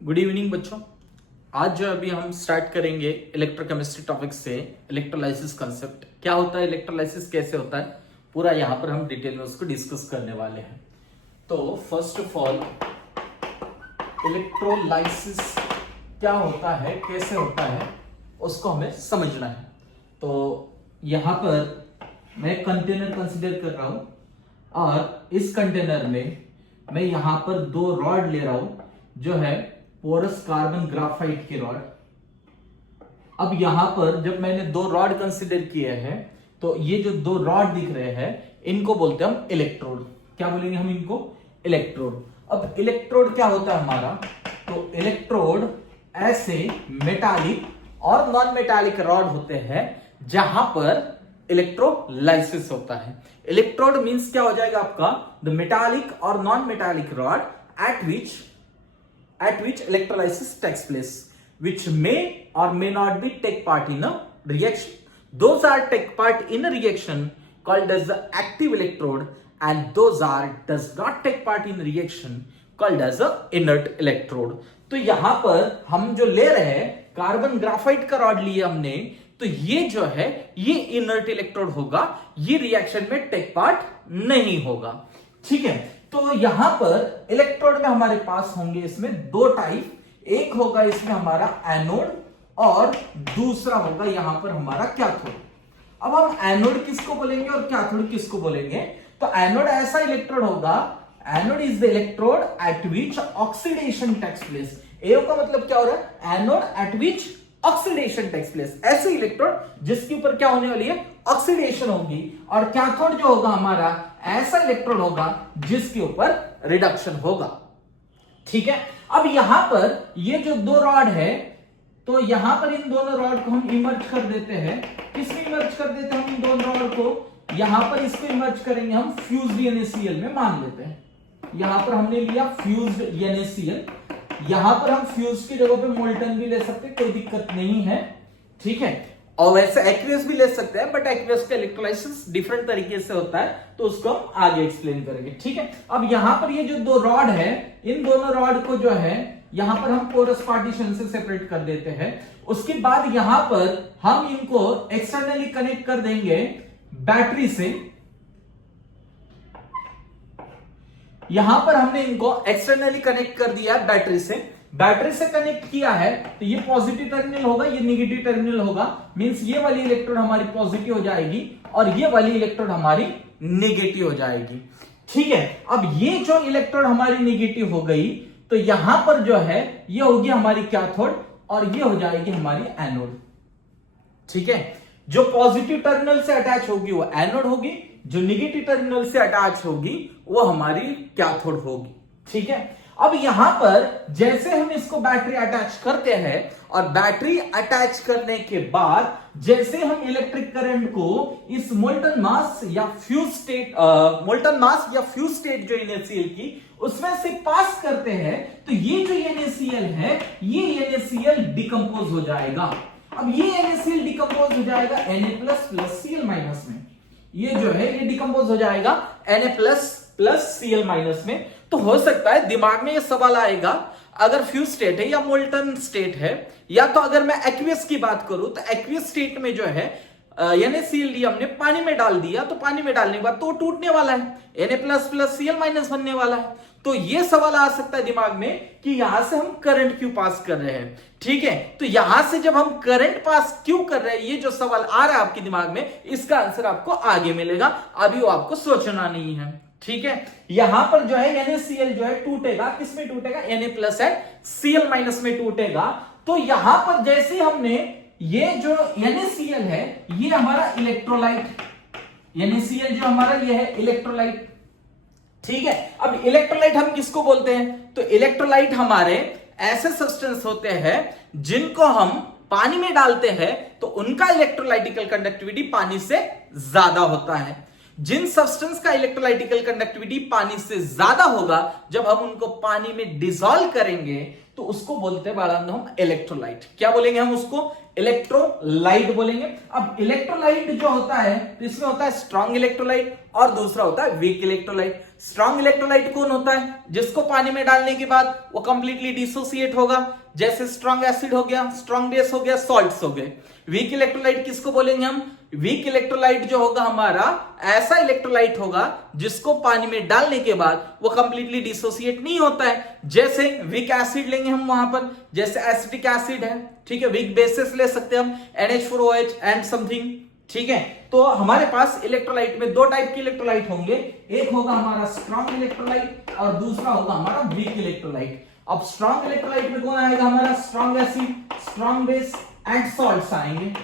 Good evening बच्चों। आज जो अभी हम स्टार्ट करेंगे इलेक्ट्रोकेमिस्ट्री टॉपिक से इलेक्ट्रोलाइसिस कंसेप्ट क्या होता है, इलेक्ट्रोलाइसिस कैसे होता है, पूरा यहाँ पर हम डिटेल में उसको डिस्कस करने वाले हैं। तो फर्स्ट ऑफ ऑल इलेक्ट्रोलाइसिस क्या होता है, कैसे होता है, उसको हमें समझना है। तो यहाँ पर मैं कंटेनर कंसिडर कर रहा हूं और इस कंटेनर में मैं यहाँ पर दो रॉड ले रहा हूं जो है पोरस कार्बन ग्राफाइट के रॉड। अब यहां पर जब मैंने दो रॉड कंसिडर किए हैं तो ये जो दो रॉड दिख रहे हैं इनको बोलते हैं हम इलेक्ट्रोड। क्या बोलेंगे हम इनको? इलेक्ट्रोड। अब इलेक्ट्रोड क्या होता है हमारा? तो इलेक्ट्रोड ऐसे मेटालिक और नॉन मेटालिक रॉड होते हैं जहां पर इलेक्ट्रोलाइसिस होता है। इलेक्ट्रोड मींस क्या हो जाएगा आपका? द मेटालिक और non metallic rod at which electrolysis takes place, which may or may not be take part in a reaction. Those are take part in a reaction called as the active electrode, and those are does not take part in reaction called as a inert electrode. तो यहां पर हम जो ले रहे हैं carbon graphite का rod लिए हमने, तो ये जो है ये इनर्ट इलेक्ट्रोड होगा, ये रिएक्शन में टेक पार्ट नहीं होगा। ठीक है, तो यहां पर इलेक्ट्रोड में हमारे पास होंगे इसमें दो टाइप, एक होगा इसमें हमारा एनोड और दूसरा होगा यहां पर हमारा कैथोड। अब हम एनोड किसको बोलेंगे और कैथोड किसको बोलेंगे? तो एनोड ऐसा इलेक्ट्रोड होगा, anode is the electrode at which oxidation takes place. A का मतलब क्या हो रहा है? Anode at which oxidation takes place, ऐसे इलेक्ट्रोड जिसके ऊपर क्या होने वाली है? ऑक्सीडेशन होगी। और कैथोड जो होगा हमारा ऐसा इलेक्ट्रोड होगा जिसके ऊपर रिडक्शन होगा। ठीक है, अब यहां पर ये जो दो रॉड है तो यहां पर इन दोनों रॉड को हम इमर्ज कर देते हैं। किसमें इमर्ज कर देते हैं हम इन दोनों रॉड को? यहां पर इसको इमर्ज करेंगे हम फ्यूज्ड NaCl में, मान लेते हैं। यहां पर हमने लिया फ्यूज्ड NaCl, यहां पर हम फ्यूज की जगह पे मोल्टन भी ले सकते हैं, कोई दिक्कत नहीं है। ठीक है, और वैसे एक्वियस भी ले सकते हैं, बट एक्वियस का इलेक्ट्रोलाइसिस डिफरेंट तरीके से होता है, तो उसको हम आगे एक्सप्लेन करेंगे। ठीक है, अब यहां पर ये जो दो रॉड है, इन दोनों रॉड को जो है यहां पर हम पोरस पार्टीशन से सेपरेट कर देते हैं। उसके बाद यहां पर हम इनको एक्सटर्नली कनेक्ट कर देंगे बैटरी से। यहां पर हमने इनको एक्सटर्नली कनेक्ट कर दिया है बैटरी से। बैटरी से कनेक्ट किया है तो ये पॉजिटिव टर्मिनल होगा, ये निगेटिव टर्मिनल होगा। मींस ये वाली इलेक्ट्रोड हमारी पॉजिटिव हो जाएगी और ये वाली इलेक्ट्रोड हमारी नेगेटिव हो जाएगी। ठीक है, अब ये जो इलेक्ट्रोड हमारी नेगेटिव हो गई तो यहां पर जो है ये होगी हमारी कैथोड और ये हो जाएगी हमारी एनोड। ठीक है, जो पॉजिटिव टर्मिनल से अटैच होगी वो एनोड होगी, जो निगेटिव टर्मिनल से अटैच होगी वो हमारी कैथोड होगी। ठीक है, अब यहां पर जैसे हम इसको बैटरी अटैच करते हैं और बैटरी अटैच करने के बाद जैसे हम इलेक्ट्रिक करंट को इस मोल्टन मास या फ्यूज स्टेट जो NaCl की उसमें से पास करते हैं तो ये जो NaCl है ये NaCl डिकम्पोज हो जाएगा। अब ये NaCl डिकम्पोज हो जाएगा Na++Cl- में, ये जो है ये डिकम्पोज हो जाएगा Na++Cl- में। तो हो सकता है दिमाग में ये सवाल आएगा, अगर फ्यूज स्टेट है या मोल्टन स्टेट है, या तो अगर मैं एक्वियस की बात करूं तो एक्वियस स्टेट में जो है NaCl हमने पानी में डाल दिया, तो पानी में डालने के बाद तो टूटने वाला है, Na++Cl- बनने वाला है। तो ये सवाल आ सकता है दिमाग में कि यहां से हम करंट क्यों पास कर रहे हैं। ठीक है, तो यहां से जब हम करंट पास क्यों कर रहे हैं, ये जो सवाल आ रहा है आपके दिमाग में, इसका आंसर आपको आगे मिलेगा, अभी वो आपको सोचना नहीं है। ठीक है, यहां पर जो है NaCl जो है टूटेगा, किसमें टूटेगा? Na+Cl- में टूटेगा। तो यहां पर जैसे हमने ये जो NaCl है ये हमारा इलेक्ट्रोलाइट, NaCl जो हमारा ये है इलेक्ट्रोलाइट। ठीक है, अब इलेक्ट्रोलाइट हम किसको बोलते हैं? तो इलेक्ट्रोलाइट हमारे ऐसे सब्सटेंस होते हैं जिनको हम पानी में डालते हैं तो उनका इलेक्ट्रोलाइटिकल कंडक्टिविटी पानी से ज्यादा होता है। जिन सब्सटेंस का इलेक्ट्रोलाइटिकल कंडक्टिविटी पानी से ज्यादा होगा, जब हम उनको पानी में डिसॉल्व करेंगे तो उसको बोलते हैं बाळांनो हम इलेक्ट्रोलाइट। क्या बोलेंगे हम उसको? इलेक्ट्रोलाइट बोलेंगे। अब इलेक्ट्रोलाइट जो होता है तो इसमें होता है स्ट्रॉन्ग इलेक्ट्रोलाइट और दूसरा होता है वीक इलेक्ट्रोलाइट। स्ट्रॉन्ग इलेक्ट्रोलाइट कौन होता है? जिसको पानी में डालने के बाद वो कंप्लीटली डिसोसिएट होगा, जैसे स्ट्रॉन्ग एसिड हो गया, स्ट्रॉन्ग बेस हो गया, सॉल्ट्स हो गए। वीक इलेक्ट्रोलाइट किसको बोलेंगे हम? वीक इलेक्ट्रोलाइट जो होगा हमारा ऐसा इलेक्ट्रोलाइट होगा जिसको पानी में डालने के बाद वो कंप्लीटली डिसोसिएट नहीं होता है। जैसे वीक एसिड लेंगे हम वहां पर, जैसे एसिटिक एसिड है, ठीक है, वीक बेसिस ले सकते हैं हम NH4OH एंड समथिंग, ठीक है। तो हमारे पास इलेक्ट्रोलाइट में दो टाइप के इलेक्ट्रोलाइट होंगे, एक होगा हमारा स्ट्रॉन्ग इलेक्ट्रोलाइट और दूसरा होगा हमारा वीक इलेक्ट्रोलाइट। अब स्ट्रॉन्ग इलेक्ट्रोलाइट में कौन आएगा? हमारा strong acid, strong base and salts आएंगे,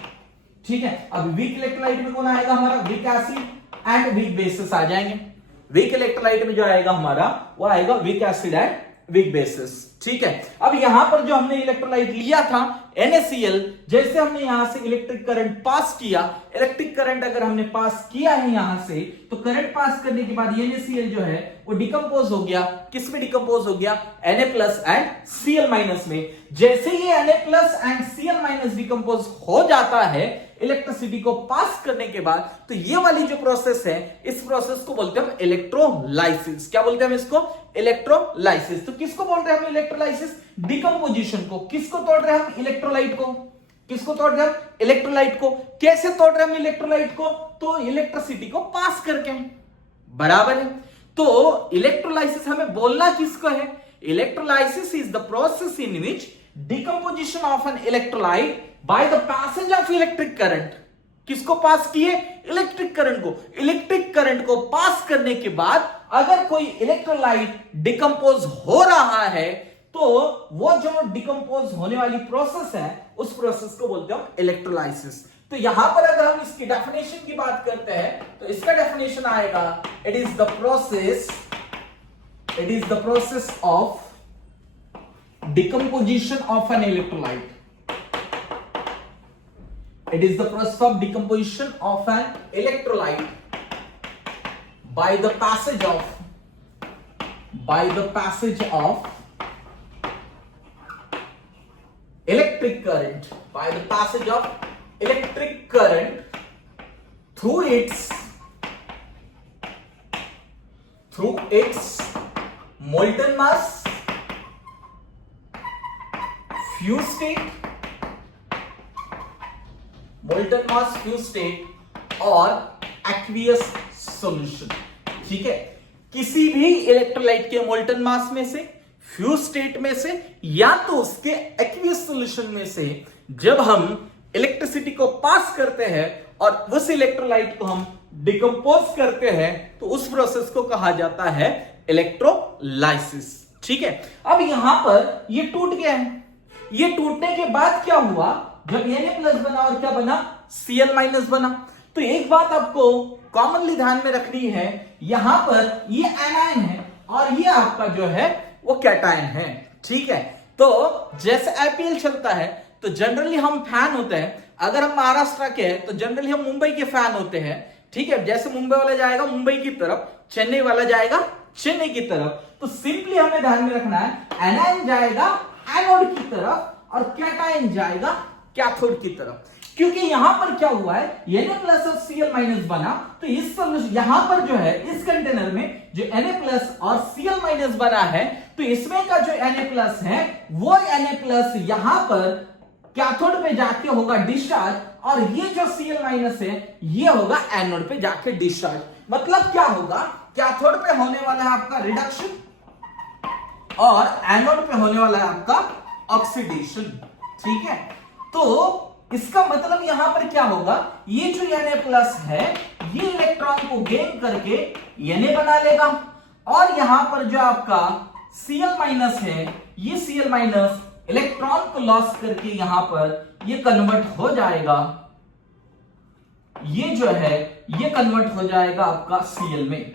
ठीक है। अब वीक इलेक्ट्रोलाइट में कौन आएगा? हमारा weak acid and weak bases आ जाएंगे। वीक इलेक्ट्रोलाइट में जो आएगा हमारा वो आएगा weak acid and weak bases, ठीक है। अब यहां पर जो हमने इलेक्ट्रोलाइट लिया था NaCl, जैसे हमने यहां से इलेक्ट्रिक करंट पास किया, इलेक्ट्रिक करंट अगर हमने पास किया है यहां से, तो करंट पास करने के बाद NaCl जो है वो डिकम्पोज हो गया। किस में डिकम्पोज हो गया? Na plus and Cl minus में। जैसे ये Na plus and Cl minus decompose हो जाता है इलेक्ट्रिसिटी को पास करने के बाद, तो ये वाली जो प्रोसेस है इस प्रोसेस को बोलते हैं हम इलेक्ट्रोलाइसिस। क्या बोलते हैं हम इसको? इलेक्ट्रोलाइसिस। तो किसको बोल रहे हैं हम इलेक्ट्रोलाइसिस? डिकम्पोजिशन को। किसको तोड़ रहे हैं हम? इलेक्ट्रोलाइट को। किसको तोड़ रहे हैं हम? इलेक्ट्रोलाइट को। कैसे तोड़ रहे हैं हम इलेक्ट्रोलाइट को? तो इलेक्ट्रिसिटी को पास करके, बराबर है। तो इलेक्ट्रोलाइसिस हमें बोलना किसको है? Electrolysis is the process in which decomposition of an electrolyte by the passage of electric current। किसको पास किए? इलेक्ट्रिक करंट को। इलेक्ट्रिक करंट को पास करने के बाद अगर कोई इलेक्ट्रोलाइट डिकम्पोज हो रहा है तो वो जो डिकम्पोज होने वाली प्रोसेस है उस प्रोसेस को बोलते हैं हम इलेक्ट्रोलाइसिस। तो यहां पर अगर हम इसकी डेफिनेशन की बात करते हैं तो इसका डेफिनेशन आएगा, it is the process of decomposition of an electrolyte। It is the process of decomposition of an electrolyte by the passage of electric current, by the passage of electric current through its molten mass, fuse state और aqueous solution, ठीक है। किसी भी electrolyte के molten मास में से, fuse state में से या तो उसके एक्वियस सॉल्यूशन में से जब हम इलेक्ट्रिसिटी को पास करते हैं और उस इलेक्ट्रोलाइट को हम डिकम्पोज करते हैं तो उस प्रोसेस को कहा जाता है इलेक्ट्रोलाइसिस, ठीक है। अब यहां पर ये टूट गया है। ये टूटने के बाद क्या हुआ? जब Na प्लस बना और क्या बना? Cl माइनस बना। तो एक बात आपको कॉमनली ध्यान में रखनी है, यहां पर ये एनायन है और ये आपका जो है वो कैटायन है, ठीक है। तो जैसे IPL चलता है तो जनरली हम फैन होते हैं, अगर हम महाराष्ट्र के हैं तो जनरली हम मुंबई के फैन होते हैं, ठीक है। जैसे मुंबई वाला जाएगा मुंबई की तरफ, चेन्नई वाला जाएगा चेन्नई की तरफ। तो सिंपली हमें ध्यान में रखना है, एनायन जाएगा एनोड की तरफ और कैटायन जाएगा कैथोड की तरफ। क्योंकि यहां पर क्या हुआ है, Na प्लस और Cl माइनस बना, तो इस सॉल्यूशन यहां पर जो है इस कंटेनर में जो Na प्लस और Cl माइनस बना है, तो इसमें का जो Na प्लस है वो Na प्लस यहां पर कैथोड पे जाके होगा डिस्चार्ज और ये जो Cl माइनस है ये होगा एनोड पे जाके डिस्चार्ज। मतलब क्या होगा? कैथोड पे होने वाला है आपका रिडक्शन और एनोड पे होने वाला है आपका ऑक्सीडेशन, ठीक है। तो इसका मतलब यहां पर क्या होगा, ये जो Na प्लस है ये इलेक्ट्रॉन को गेन करके Na बना लेगा और यहां पर जो आपका Cl माइनस है ये Cl माइनस इलेक्ट्रॉन को लॉस करके यहां पर ये कन्वर्ट हो जाएगा, ये जो है ये कन्वर्ट हो जाएगा आपका Cl में,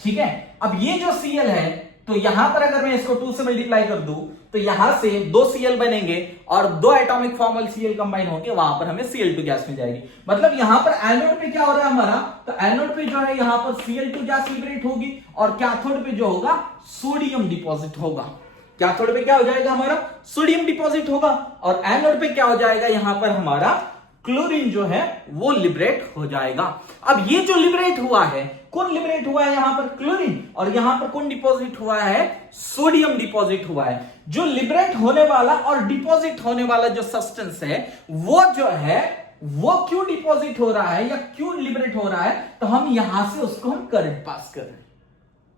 ठीक है। अब ये जो Cl है तो यहां पर अगर मैं इसको 2 से मल्टीप्लाई कर दूं तो यहां से 2 Cl बनेंगे और 2 एटॉमिक फॉर्मल Cl कंबाइन होंगे, वहां पर हमें Cl2 गैस मिल जाएगी। मतलब यहां पर एनोड पे क्या हो रहा है हमारा, तो एनोड पे जो है यहां पर Cl2 गैस लिबरेट होगी और कैथोड पे जो होगा सोडियम डिपॉजिट होगा, कैथोड पे क्या हो जाएगा हमारा सोडियम डिपॉजिट होगा और एनोड पे क्या हो जाएगा यहां पर हमारा क्लोरीन जो है वो लिबरेट हो जाएगा। अब ये जो लिबरेट हुआ है, कौन लिबरेट हुआ है यहां पर क्लोरीन, और यहां पर कौन डिपॉजिट हुआ है सोडियम डिपॉजिट हुआ है। जो लिबरेट होने वाला और डिपॉजिट होने वाला जो सब्सटेंस है वो जो है वो क्यों डिपॉजिट हो रहा है या क्यों लिबरेट हो रहा है, तो हम यहां से उसको हम करंट पास कर रहे हैं।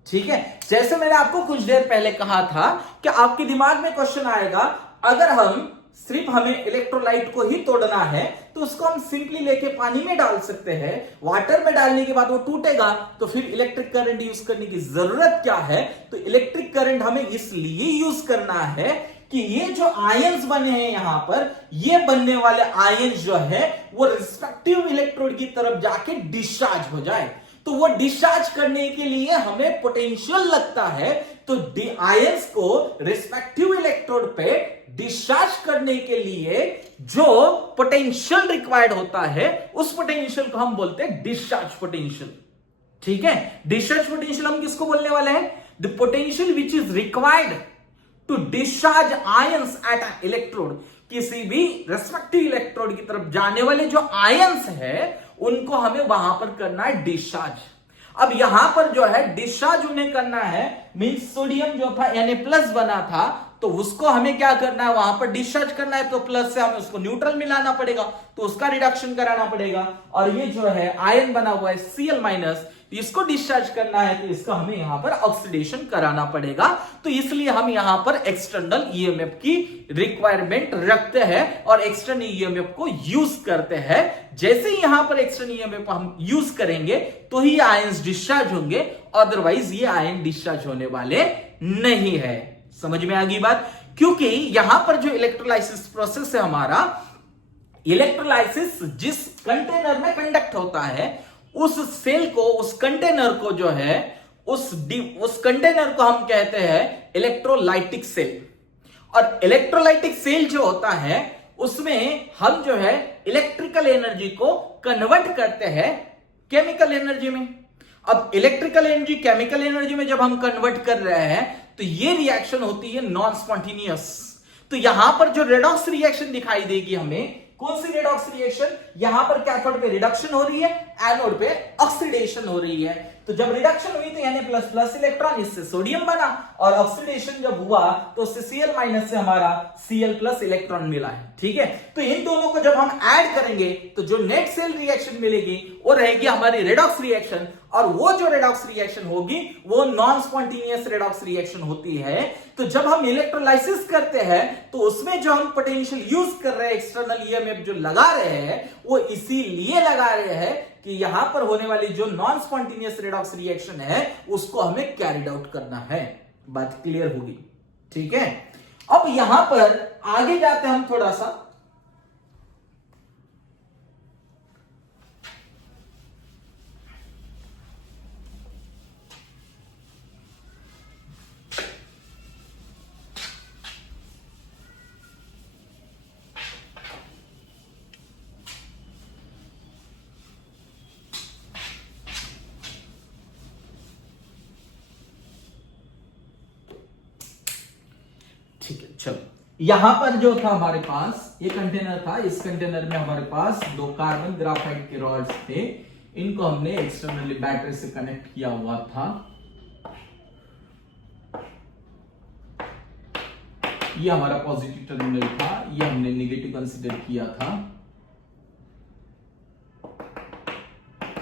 ठीक है, जैसे मैंने आपको कुछ देर पहले कहा था कि आपके दिमाग में क्वेश्चन आएगा, अगर हम सिर्फ हमें इलेक्ट्रोलाइट को ही तोड़ना है तो उसको हम सिंपली लेके पानी में डाल सकते हैं, वाटर में डालने के बाद वो टूटेगा, तो फिर इलेक्ट्रिक करंट यूज करने की जरूरत क्या है। तो इलेक्ट्रिक करंट हमें इसलिए यूज करना है कि ये जो आयंस बने हैं यहां पर, ये बनने वाले आयंस जो है वो रिस्पेक्टिव इलेक्ट्रोड की तरफ जाके डिस्चार्ज हो जाए। तो वो डिस्चार्ज करने के लिए हमें पोटेंशियल लगता है, तो आयंस को रिस्पेक्टिव इलेक्ट्रोड पे डिस्चार्ज करने के लिए जो पोटेंशियल रिक्वायर्ड होता है उस पोटेंशियल को हम बोलते हैं डिस्चार्ज पोटेंशियल। ठीक है, डिस्चार्ज पोटेंशियल हम किसको बोलने वाले हैं, the potential which is required to discharge ions at electrode. किसी भी रेस्पेक्टिव इलेक्ट्रोड की तरफ जाने वाले जो आयंस है उनको हमें वहां पर करना है डिस्चार्ज। अब यहां पर जो है डिस्चार्ज उन्हें करना है, मींस सोडियम जो था Na+ बना था तो उसको हमें क्या करना है वहां पर डिस्चार्ज करना है, तो प्लस से हमें उसको न्यूट्रल मिलाना पड़ेगा, तो उसका रिडक्शन कराना पड़ेगा। और ये जो है आयन बना हुआ है Cl-, इसको डिस्चार्ज करना है तो इसका हमें यहां पर ऑक्सीडेशन कराना पड़ेगा। तो इसलिए हम यहां पर एक्सटर्नल ईएमएफ की रिक्वायरमेंट रखते हैं और एक्सटर्नल ईएमएफ को यूज करते हैं। जैसे ही यहां पर एक्सटर्नल ईएमएफ हम यूज करेंगे तो ही आयंस डिस्चार्ज होंगे, अदरवाइज ये आयन डिस्चार्ज होने वाले नहीं है। समझ में आ गई बात, क्योंकि यहां पर जो इलेक्ट्रोलाइसिस प्रोसेस है हमारा, इलेक्ट्रोलाइसिस जिस कंटेनर में कंडक्ट होता है उस सेल को, उस कंटेनर को जो है उस कंटेनर को हम कहते हैं इलेक्ट्रोलाइटिक सेल। और इलेक्ट्रोलाइटिक सेल जो होता है उसमें हम जो है इलेक्ट्रिकल एनर्जी को कन्वर्ट करते हैं केमिकल एनर्जी में। अब इलेक्ट्रिकल एनर्जी केमिकल एनर्जी में जब हम कन्वर्ट कर रहे हैं तो ये रिएक्शन होती है नॉन स्पॉन्टेनियस। तो यहां पर जो रेडॉक्स रिएक्शन दिखाई देगी हमें, कौन सी रेडॉक्स रिएक्शन, यहां पर कैथोड पे रिडक्शन हो रही है, एनोड पे ऑक्सीडेशन हो रही है। तो जब रिडक्शन हुई तो Na++ इलेक्ट्रॉन, इससे सोडियम बना, और ऑक्सीडेशन जब हुआ तो उससे Cl- से हमारा Cl+ इलेक्ट्रॉन मिला है। ठीक है, तो इन दोनों को जब हम ऐड करेंगे तो जो नेट सेल रिएक्शन मिलेगी वो रहेगी हमारी रेडॉक्स रिएक्शन, और वो जो रेडॉक्स रिएक्शन होगी वो नॉन स्पॉन्टेनियस रेडॉक्स रिएक्शन होती है। तो जब हम इलेक्ट्रोलाइसिस करते हैं तो उसमें जो हम पोटेंशियल यूज कर रहे हैं, एक्सटर्नल ईएमएफ जो लगा रहे हैं, वो इसीलिए लगा रहे हैं कि यहां पर होने वाली जो नॉन स्पॉन्टेनियस रेडॉक्स रिएक्शन है उसको हमें कैरिड आउट करना है। बात क्लियर होगी, ठीक है। अब यहां पर आगे जाते हैं हम थोड़ा सा, ठीक है। चलो, यहां पर जो था हमारे पास ये कंटेनर था, इस कंटेनर में हमारे पास 2 कार्बन ग्राफाइट के रॉड्स थे, इनको हमने एक्सटर्नली बैटरी से कनेक्ट किया हुआ था। ये हमारा पॉजिटिव टर्मिनल था, ये हमने नेगेटिव कंसीडर किया था,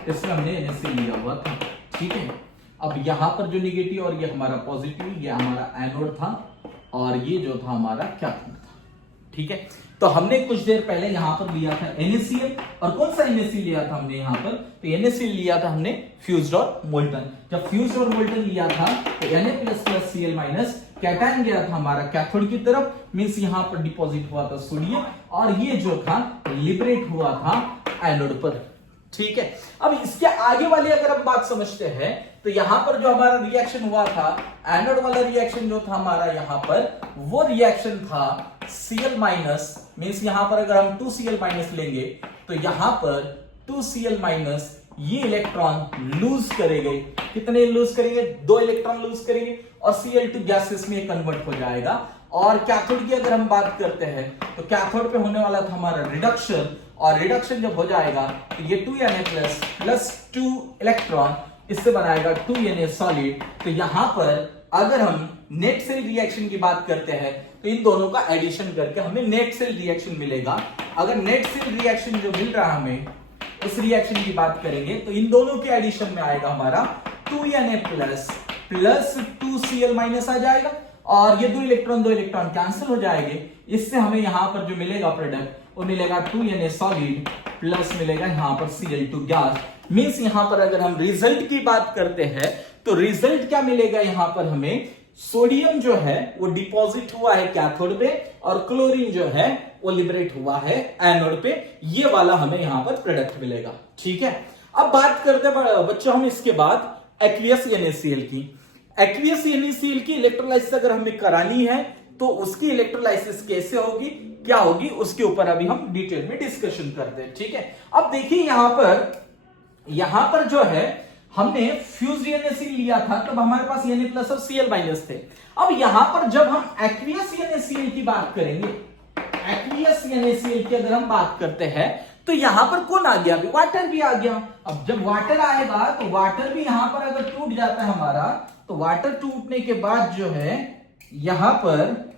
इसमें हमने NaCl लिया हुआ था। ठीक है, अब यहां पर जो नेगेटिव और ये हमारा पॉजिटिव, ये हमारा एनोड था और ये जो था हमारा कैथोड था। ठीक है, तो हमने कुछ देर पहले यहां पर लिया था NaCl, और कौन सा NaCl लिया था हमने यहां पर, तो NaCl लिया था हमने फ्यूज्ड और मोल्टन। जब फ्यूज्ड और मोल्टन लिया था तो Na++ Cl- कैटायन गया था हमारा कैथोड की तरफ, मींस यहां पर डिपॉजिट हुआ था सोडियम, और ये जो था लिबरेट हुआ था एनोड पर। ठीक है, अब इसके आगे वाली अगर हम बात समझते हैं तो यहां पर जो हमारा रिएक्शन हुआ था, एनोड वाला रिएक्शन जो था हमारा यहां पर, वो रिएक्शन था Cl-, मींस यहां पर अगर हम 2Cl- लेंगे तो यहां पर 2Cl- ये इलेक्ट्रॉन लूज करेंगे। कितने लूज करेंगे? 2 इलेक्ट्रॉन लूज करेंगे और Cl2 गैसेस में कन्वर्ट हो जाएगा। और कैथोड की अगर हम बात करते हैं तो कैथोड पे होने वाला था हमारा रिडक्शन, और रिडक्शन जब हो जाएगा तो ये 2Na प्लस 2 इलेक्ट्रॉन इससे बनाएगा 2Na सॉलिड। तो यहां पर अगर हम नेट सेल रिएक्शन की बात करते हैं तो इन दोनों का एडिशन करके हमें नेट सेल रिएक्शन मिलेगा। अगर नेट सेल रिएक्शन जो मिल रहा है हमें उस रिएक्शन की बात करेंगे तो इन दोनों के एडिशन में आएगा हमारा 2Na प्लस 2Cl माइनस आ जाएगा, और ये 2 इलेक्ट्रॉन कैंसिल हो जाएंगे। इससे हमें यहां पर जो मिलेगा प्रोडक्ट वो मिलेगा 2Na सॉलिड प्लस मिलेगा यहां पर Cl2 गैस। मींस यहां पर अगर हम रिजल्ट की बात करते हैं तो रिजल्ट क्या मिलेगा? यहां पर हमें सोडियम जो है वो डिपॉजिट हुआ है कैथोड पे, और क्लोरीन जो है वो लिबरेट हुआ है एनोड पे। ये वाला हमें यहां पर प्रोडक्ट मिलेगा। ठीक है, अब बात करते हैं बच्चों हम इसके बाद एक्वियस NaCl की। एक्वियस NaCl की इलेक्ट्रोलाइसिस अगर हमें करानी है तो उसकी इलेक्ट्रोलाइसिस कैसे होगी, क्या होगी, उसके ऊपर अभी हम डिटेल में डिस्कशन करते हैं। ठीक है, अब देखिए यहां पर जो है हमने फ्यूज्ड NaCl लिया था तब हमारे पास Na प्लस और Cl माइनस थे। अब यहां पर जब हम एक्वियस NaCl की बात करेंगे, एक्वियस NaCl की अगर हम बात करते हैं तो यहां पर कौन आ गया? अभी वाटर भी आ गया। अब जब वाटर आएगा तो वाटर भी यहां पर अगर टूट जाता है हमारा, तो वाटर टूटने के बाद जो है यहां पर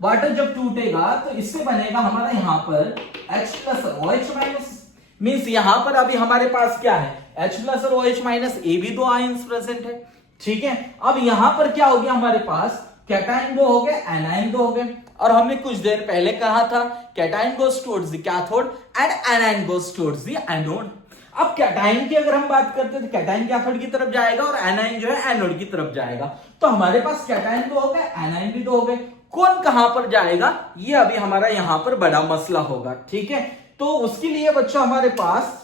वाटर जब टूटेगा तो इससे बनेगा हमारा यहां पर H प्लस और OH माइनस। मींस यहां पर अभी हमारे पास क्या है? H प्लस और OH माइनस, ये भी 2 आयंस प्रेजेंट है। ठीक है, अब यहां पर क्या हो गया हमारे पास? कैटायन 2 हो गए, एनायन 2 हो गए। और हमने कुछ देर पहले कहा था cation goes towards the cathode and anion goes towards the anode. अब कैटायन की अगर हम बात करते हैं तो कैटायन कैथोड की तरफ जाएगा और एनायन जो है एनोड की तरफ जाएगा। तो हमारे पास कैटायन 2 हो गए, एनायन भी 2 हो गए। कौन कहां पर जाएगा ये अभी हमारा यहां पर बड़ा मसला होगा। ठीक है, तो उसके लिए बच्चों हमारे पास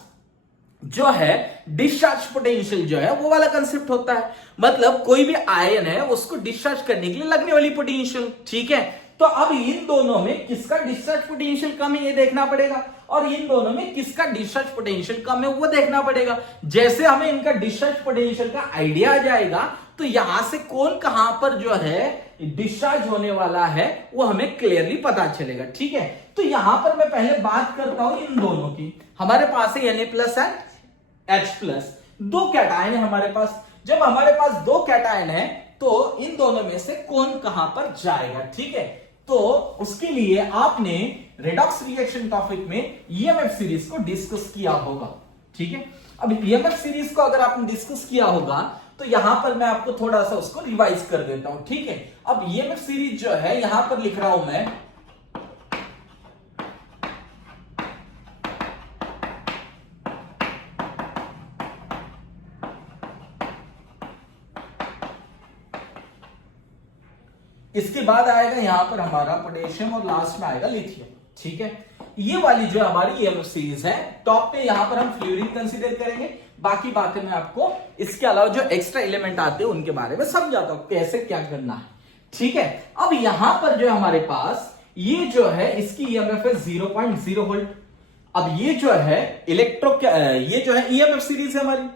जो है डिस्चार्ज पोटेंशियल जो है वो वाला कंसेप्ट होता है। मतलब कोई भी आयन है उसको डिस्चार्ज करने के लिए लगने वाली पोटेंशियल। ठीक है, तो अब इन दोनों में किसका डिस्चार्ज पोटेंशियल कम है ये देखना पड़ेगा, और इन दोनों में किसका डिस्चार्ज पोटेंशियल कम है वो देखना पड़ेगा। जैसे हमें इनका डिस्चार्ज पोटेंशियल का आइडिया आ जाएगा तो यहां से कौन कहां पर जो है डिस्चार्ज होने वाला है वो हमें क्लियरली पता चलेगा। ठीक है, तो यहां पर मैं पहले बात करता हूं इन दोनों की। हमारे पास है Na plus and H plus, 2 cation है हमारे पास। जब हमारे पास 2 कैटायन है तो इन दोनों में से कौन कहां पर जाएगा? ठीक है, तो उसके लिए आपने रेडॉक्स रिएक्शन टॉपिक में EMF सीरीज को डिस्कस किया होगा। ठीक है, अब EMF सीरीज को अगर आपने डिस्कस किया होगा तो यहां पर मैं आपको थोड़ा सा उसको रिवाइज कर देता हूं। ठीक है, अब EMF सीरीज जो है यहां पर लिख रहा हूं मैं, इसके बाद आएगा यहां पर हमारा पोटेशियम और लास्ट में आएगा लिथियम। ठीक है, ये वाली जो हमारी EMF सीरीज है टॉप पे यहां पर हम फ्लूरीन कंसीडर करेंगे। बाकी बातें मैं आपको इसके अलावा जो एक्स्ट्रा एलिमेंट आते हैं उनके बारे में समझाता हूं कैसे क्या करना है। ठीक है, अब यहां पर जो हमारे पास ये जो है इसकी EMF है 0.0 वोल्ट। अब ये जो है ये जो है EMF सीरीज है हमारी,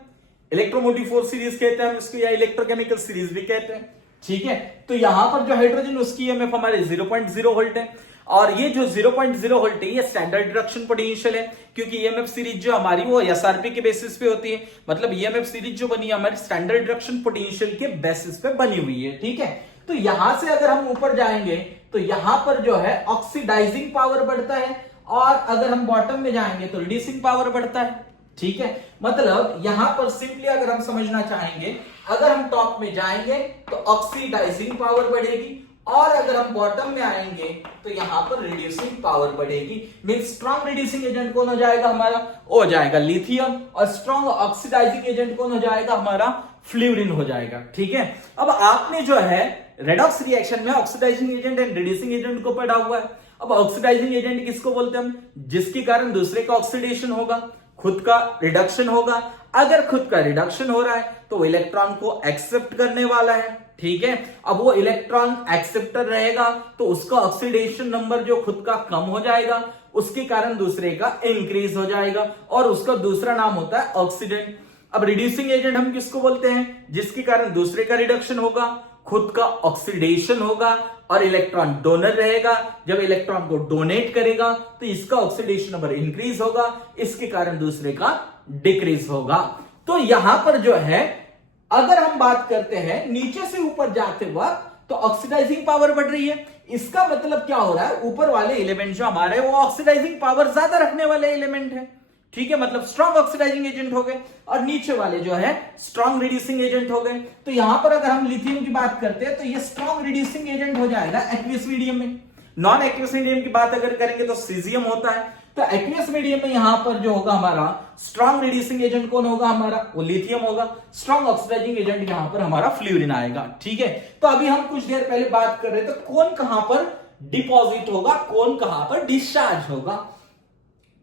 इलेक्ट्रोमोटिव फोर्स सीरीज कहते हैं हम इसको, या इलेक्ट्रोकेमिकल सीरीज भी कहते हैं। ठीक है, तो यहां पर जो हाइड्रोजन उसकी EMF हमारे 0.0 वोल्ट है, और ये जो 0.0 वोल्ट है ये स्टैंडर्ड रिडक्शन पोटेंशियल है, क्योंकि EMF सीरीज जो हमारी वो SRP के बेसिस पे होती है। मतलब EMF सीरीज जो बनी है हमारी स्टैंडर्ड रिडक्शन पोटेंशियल के बेसिस पे बनी हुई है। ठीक है, तो यहां से अगर हम ऊपर जाएंगे तो यहां पर जो है ऑक्सीडाइजिंग पावर बढ़ता है, और अगर हम बॉटम में जाएंगे तो रिड्यूसिंग पावर बढ़ता है। ठीक है, मतलब यहां पर सिंपली अगर हम समझना चाहेंगे, अगर हम टॉप में जाएंगे तो ऑक्सीडाइजिंग पावर बढ़ेगी, और अगर हम बॉटम में आएंगे तो यहां पर रिड्यूसिंग पावर बढ़ेगी। मींस स्ट्रॉन्ग रिड्यूसिंग एजेंट कौन हो जाएगा हमारा? हो जाएगा लिथियम, और स्ट्रॉन्ग ऑक्सीडाइजिंग एजेंट कौन हो जाएगा हमारा? फ्लूरीन हो जाएगा। ठीक है, अब आपने जो है रेडॉक्स रिएक्शन में oxidising agent and reducing agent को पढ़ा हुआ है। अब ऑक्सीडाइजिंग एजेंट किसको बोलते हैं हम? जिसके कारण दूसरे का ऑक्सीडेशन होगा, खुद का रिडक्शन होगा। अगर खुद का रिडक्शन हो रहा है तो इलेक्ट्रॉन को एक्सेप्ट करने वाला है। ठीक है, अब वो इलेक्ट्रॉन एक्सेप्टर रहेगा तो उसका ऑक्सीडेशन नंबर जो खुद का कम हो जाएगा, उसके कारण दूसरे का इंक्रीज हो जाएगा और उसका दूसरा नाम होता है ऑक्सीडेंट। अब रिड्यूसिंग एजेंट हम किसको बोलते हैं? जिसके कारण दूसरे का रिडक्शन होगा, खुद का ऑक्सीडेशन होगा और इलेक्ट्रॉन डोनर रहेगा। जब इलेक्ट्रॉन को डोनेट करेगा तो इसका ऑक्सीडेशन नंबर इंक्रीज होगा, इसके कारण दूसरे का डिक्रीज होगा। तो यहां पर जो है अगर हम बात करते हैं नीचे से ऊपर जाते वक्त तो ऑक्सीडाइजिंग पावर बढ़ रही है। इसका मतलब क्या हो रहा है? ऊपर वाले एलिमेंट जो हमारे वो ऑक्सीडाइजिंग पावर ज्यादा रखने वाले एलिमेंट है, ठीक है, मतलब स्ट्रॉन्ग ऑक्सीडाइजिंग एजेंट हो गए, और नीचे वाले जो है स्ट्रॉन्ग रिड्यूसिंग एजेंट हो गए। तो यहां पर अगर हम लिथियम की बात करते हैं तो ये स्ट्रॉन्ग रिड्यूसिंग एजेंट हो जाएगा एक्वियस मीडियम में। नॉन एक्वियस मीडियम की बात अगर करेंगे तो सीजियम होता है। तो एक्वियस मीडियम में यहां पर जो होगा हमारा स्ट्रॉन्ग रिड्यूसिंग एजेंट कौन होगा? हमारा वो लिथियम होगा। स्ट्रॉन्ग ऑक्सीडाइजिंग एजेंट यहां पर हमारा फ्लूरीन आएगा, ठीक है। तो अभी हम कुछ देर पहले बात कर रहे थे कौन कहां पर डिपॉजिट होगा, कौन कहां पर डिस्चार्ज होगा।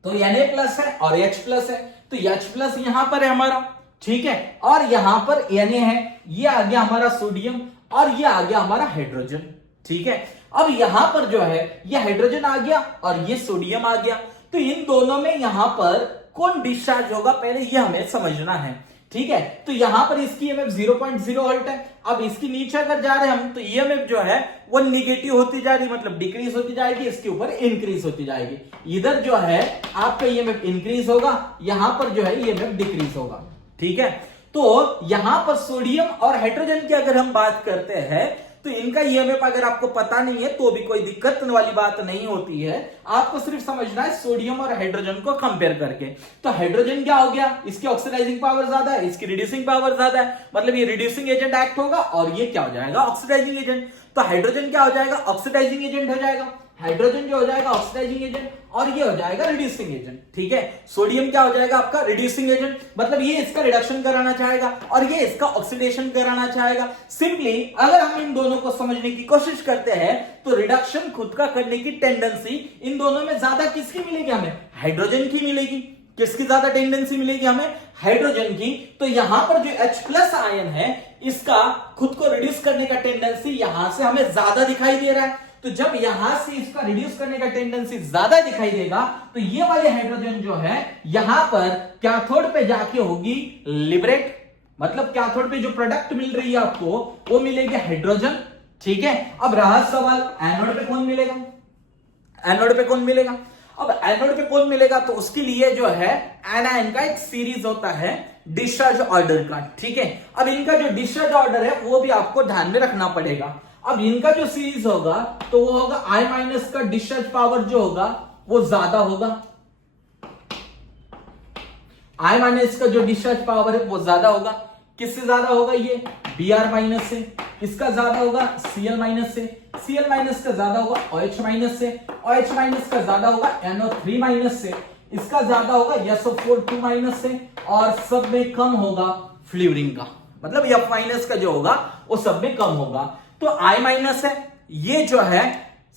तो Na+ है और H+ है, तो H+ यहां पर है हमारा, ठीक है, और यहां पर Na है, ये आ गया हमारा सोडियम और ये आ गया हमारा हाइड्रोजन, ठीक है। अब यहां पर जो है ये हाइड्रोजन आ गया और ये सोडियम आ गया, तो इन दोनों में यहां पर कौन डिस्चार्ज होगा पहले ये हमें समझना है, ठीक है। तो यहां पर इसकी ईएमएफ 0.0 वोल्ट है। अब इसके नीचे अगर जा रहे हैं हम तो ईएमएफ जो है वो निगेटिव होती जा रही, मतलब डिक्रीज होती जाएगी, इसके ऊपर इंक्रीज होती जाएगी। इधर जो है आपका ईएमएफ इंक्रीज होगा, यहां पर जो है ईएमएफ डिक्रीज होगा, ठीक है। तो यहां पर सोडियम और हाइड्रोजन की अगर हम बात करते हैं तो इनका ईएमएफ अगर आपको पता नहीं है तो भी कोई दिक्कत वाली बात नहीं होती है, आपको सिर्फ समझना है सोडियम और हाइड्रोजन को कंपेयर करके। तो हाइड्रोजन क्या हो गया? इसकी ऑक्सीडाइजिंग पावर ज्यादा है, इसकी रिड्यूसिंग पावर ज्यादा है, मतलब ये रिड्यूसिंग एजेंट एक्ट होगा और ये क्या हो जाएगा? Oxidising agent. तो हाइड्रोजन क्या हो जाएगा? ऑक्सीडाइजिंग एजेंट हो जाएगा, हाइड्रोजन जो हो जाएगा ऑक्सीडाइजिंग एजेंट और ये हो जाएगा रिड्यूसिंग एजेंट, ठीक है। सोडियम क्या हो जाएगा आपका? रिड्यूसिंग एजेंट, मतलब ये इसका रिडक्शन कराना चाहेगा और ये इसका ऑक्सीडेशन कराना चाहेगा। सिंपली अगर हम इन दोनों को समझने की कोशिश करते हैं तो रिडक्शन खुद का करने की टेंडेंसी इन दोनों में ज्यादा किसकी मिलेगी? हमें हाइड्रोजन की मिलेगी। किसकी ज्यादा टेंडेंसी मिलेगी? हमें हाइड्रोजन की। तो यहां पर जो H+ आयन है इसका खुद को रिड्यूस करने का टेंडेंसी यहां से हमें ज्यादा दिखाई दे रहा है। तो जब यहां से इसका रिड्यूस करने का टेंडेंसी ज्यादा दिखाई देगा तो ये वाले हाइड्रोजन जो है यहां पर कैथोड पे जाके होगी लिबरेट, मतलब कैथोड पे जो प्रोडक्ट मिल रही है आपको वो मिलेगी हाइड्रोजन, ठीक है। अब रहा सवाल एनोड पे कौन मिलेगा? एनोड पे कौन मिलेगा? अब एनोड पे कौन मिलेगा तो उसके लिए जो है एनायन का एक सीरीज होता है डिस्चार्ज ऑर्डर का, ठीक है। अब इनका जो डिस्चार्ज ऑर्डर है वो भी आपको ध्यान में रखना पड़ेगा। अब इनका जो सीरीज होगा तो वो होगा I- का डिस्चार्ज पावर जो होगा वो ज्यादा होगा, I- का जो डिस्चार्ज पावर है वो ज्यादा होगा। किससे ज्यादा होगा? ये Br- से। इसका ज्यादा होगा Cl- से। Cl- का ज्यादा होगा OH- से। OH- का ज्यादा होगा NO3- से। इसका ज्यादा होगा SO4 से और सब में कम होगा फ्लूरीन का, मतलब F- का जो होगा वो सब में कम होगा। तो I- है ये जो है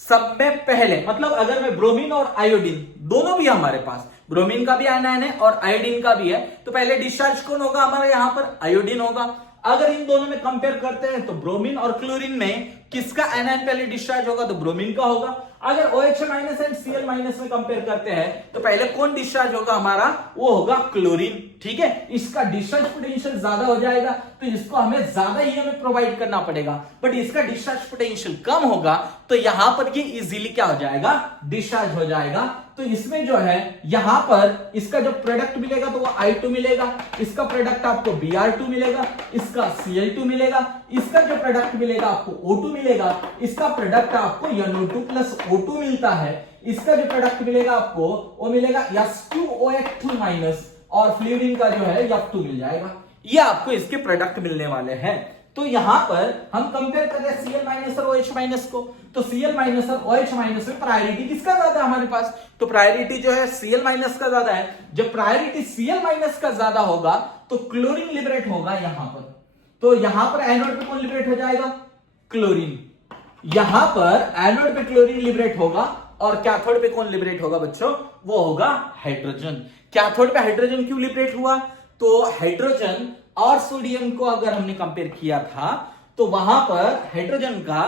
सब में पहले, मतलब अगर मैं ब्रोमीन और आयोडीन दोनों भी हमारे पास, ब्रोमीन का भी आयन है और आयोडीन का भी है, तो पहले डिस्चार्ज कौन होगा हमारे यहां पर? आयोडीन होगा। अगर इन दोनों में कंपेयर करते हैं तो ब्रोमीन और क्लोरीन में किसका एनायन पहले डिस्चार्ज होगा? तो ब्रोमीन का होगा। अगर OH- एंड Cl- में कंपेयर करते हैं तो पहले कौन डिस्चार्ज होगा हमारा? वो होगा क्लोरीन, ठीक है। इसका डिस्चार्ज पोटेंशियल ज्यादा हो जाएगा तो इसको हमें ज्यादा ईएमएफ प्रोवाइड करना पड़ेगा, बट इसका डिस्चार्ज पोटेंशियल कम होगा तो यहां पर ये इजीली क्या हो जाएगा? डिस्चार्ज हो जाएगा। तो इसमें जो है यहां पर इसका जो प्रोडक्ट मिलेगा तो वो I2 मिलेगा, इसका प्रोडक्ट आपको Br2 मिलेगा, इसका Cl2 मिलेगा, इसका जो प्रोडक्ट मिलेगा आपको O2 मिलेगा, इसका प्रोडक्ट आपको NO2 + O2 मिलता है, इसका जो प्रोडक्ट मिलेगा आपको वो मिलेगा S2OH2- और फ्लूरीन का जो है F2 मिल जाएगा। ये आपको इसके प्रोडक्ट मिलने वाले हैं। तो यहां पर हम कंपेयर कर रहे हैं Cl- और OH- को, तो Cl- और OH- में प्रायोरिटी किसका ज्यादा है हमारे पास? तो प्रायोरिटी जो है Cl- का ज्यादा है। जब प्रायोरिटी Cl- का ज्यादा होगा तो क्लोरीन लिबरेट होगा यहां पर। तो यहां पर एनोड पे कौन लिबरेट हो जाएगा? क्लोरीन। यहां पर एनोड पे क्लोरीन लिबरेट होगा और कैथोड पे कौन लिबरेट होगा बच्चों? वो होगा हाइड्रोजन। कैथोड पे हाइड्रोजन क्यों लिबरेट हुआ? तो हाइड्रोजन और सोडियम को अगर हमने कंपेयर किया था तो वहां पर हाइड्रोजन का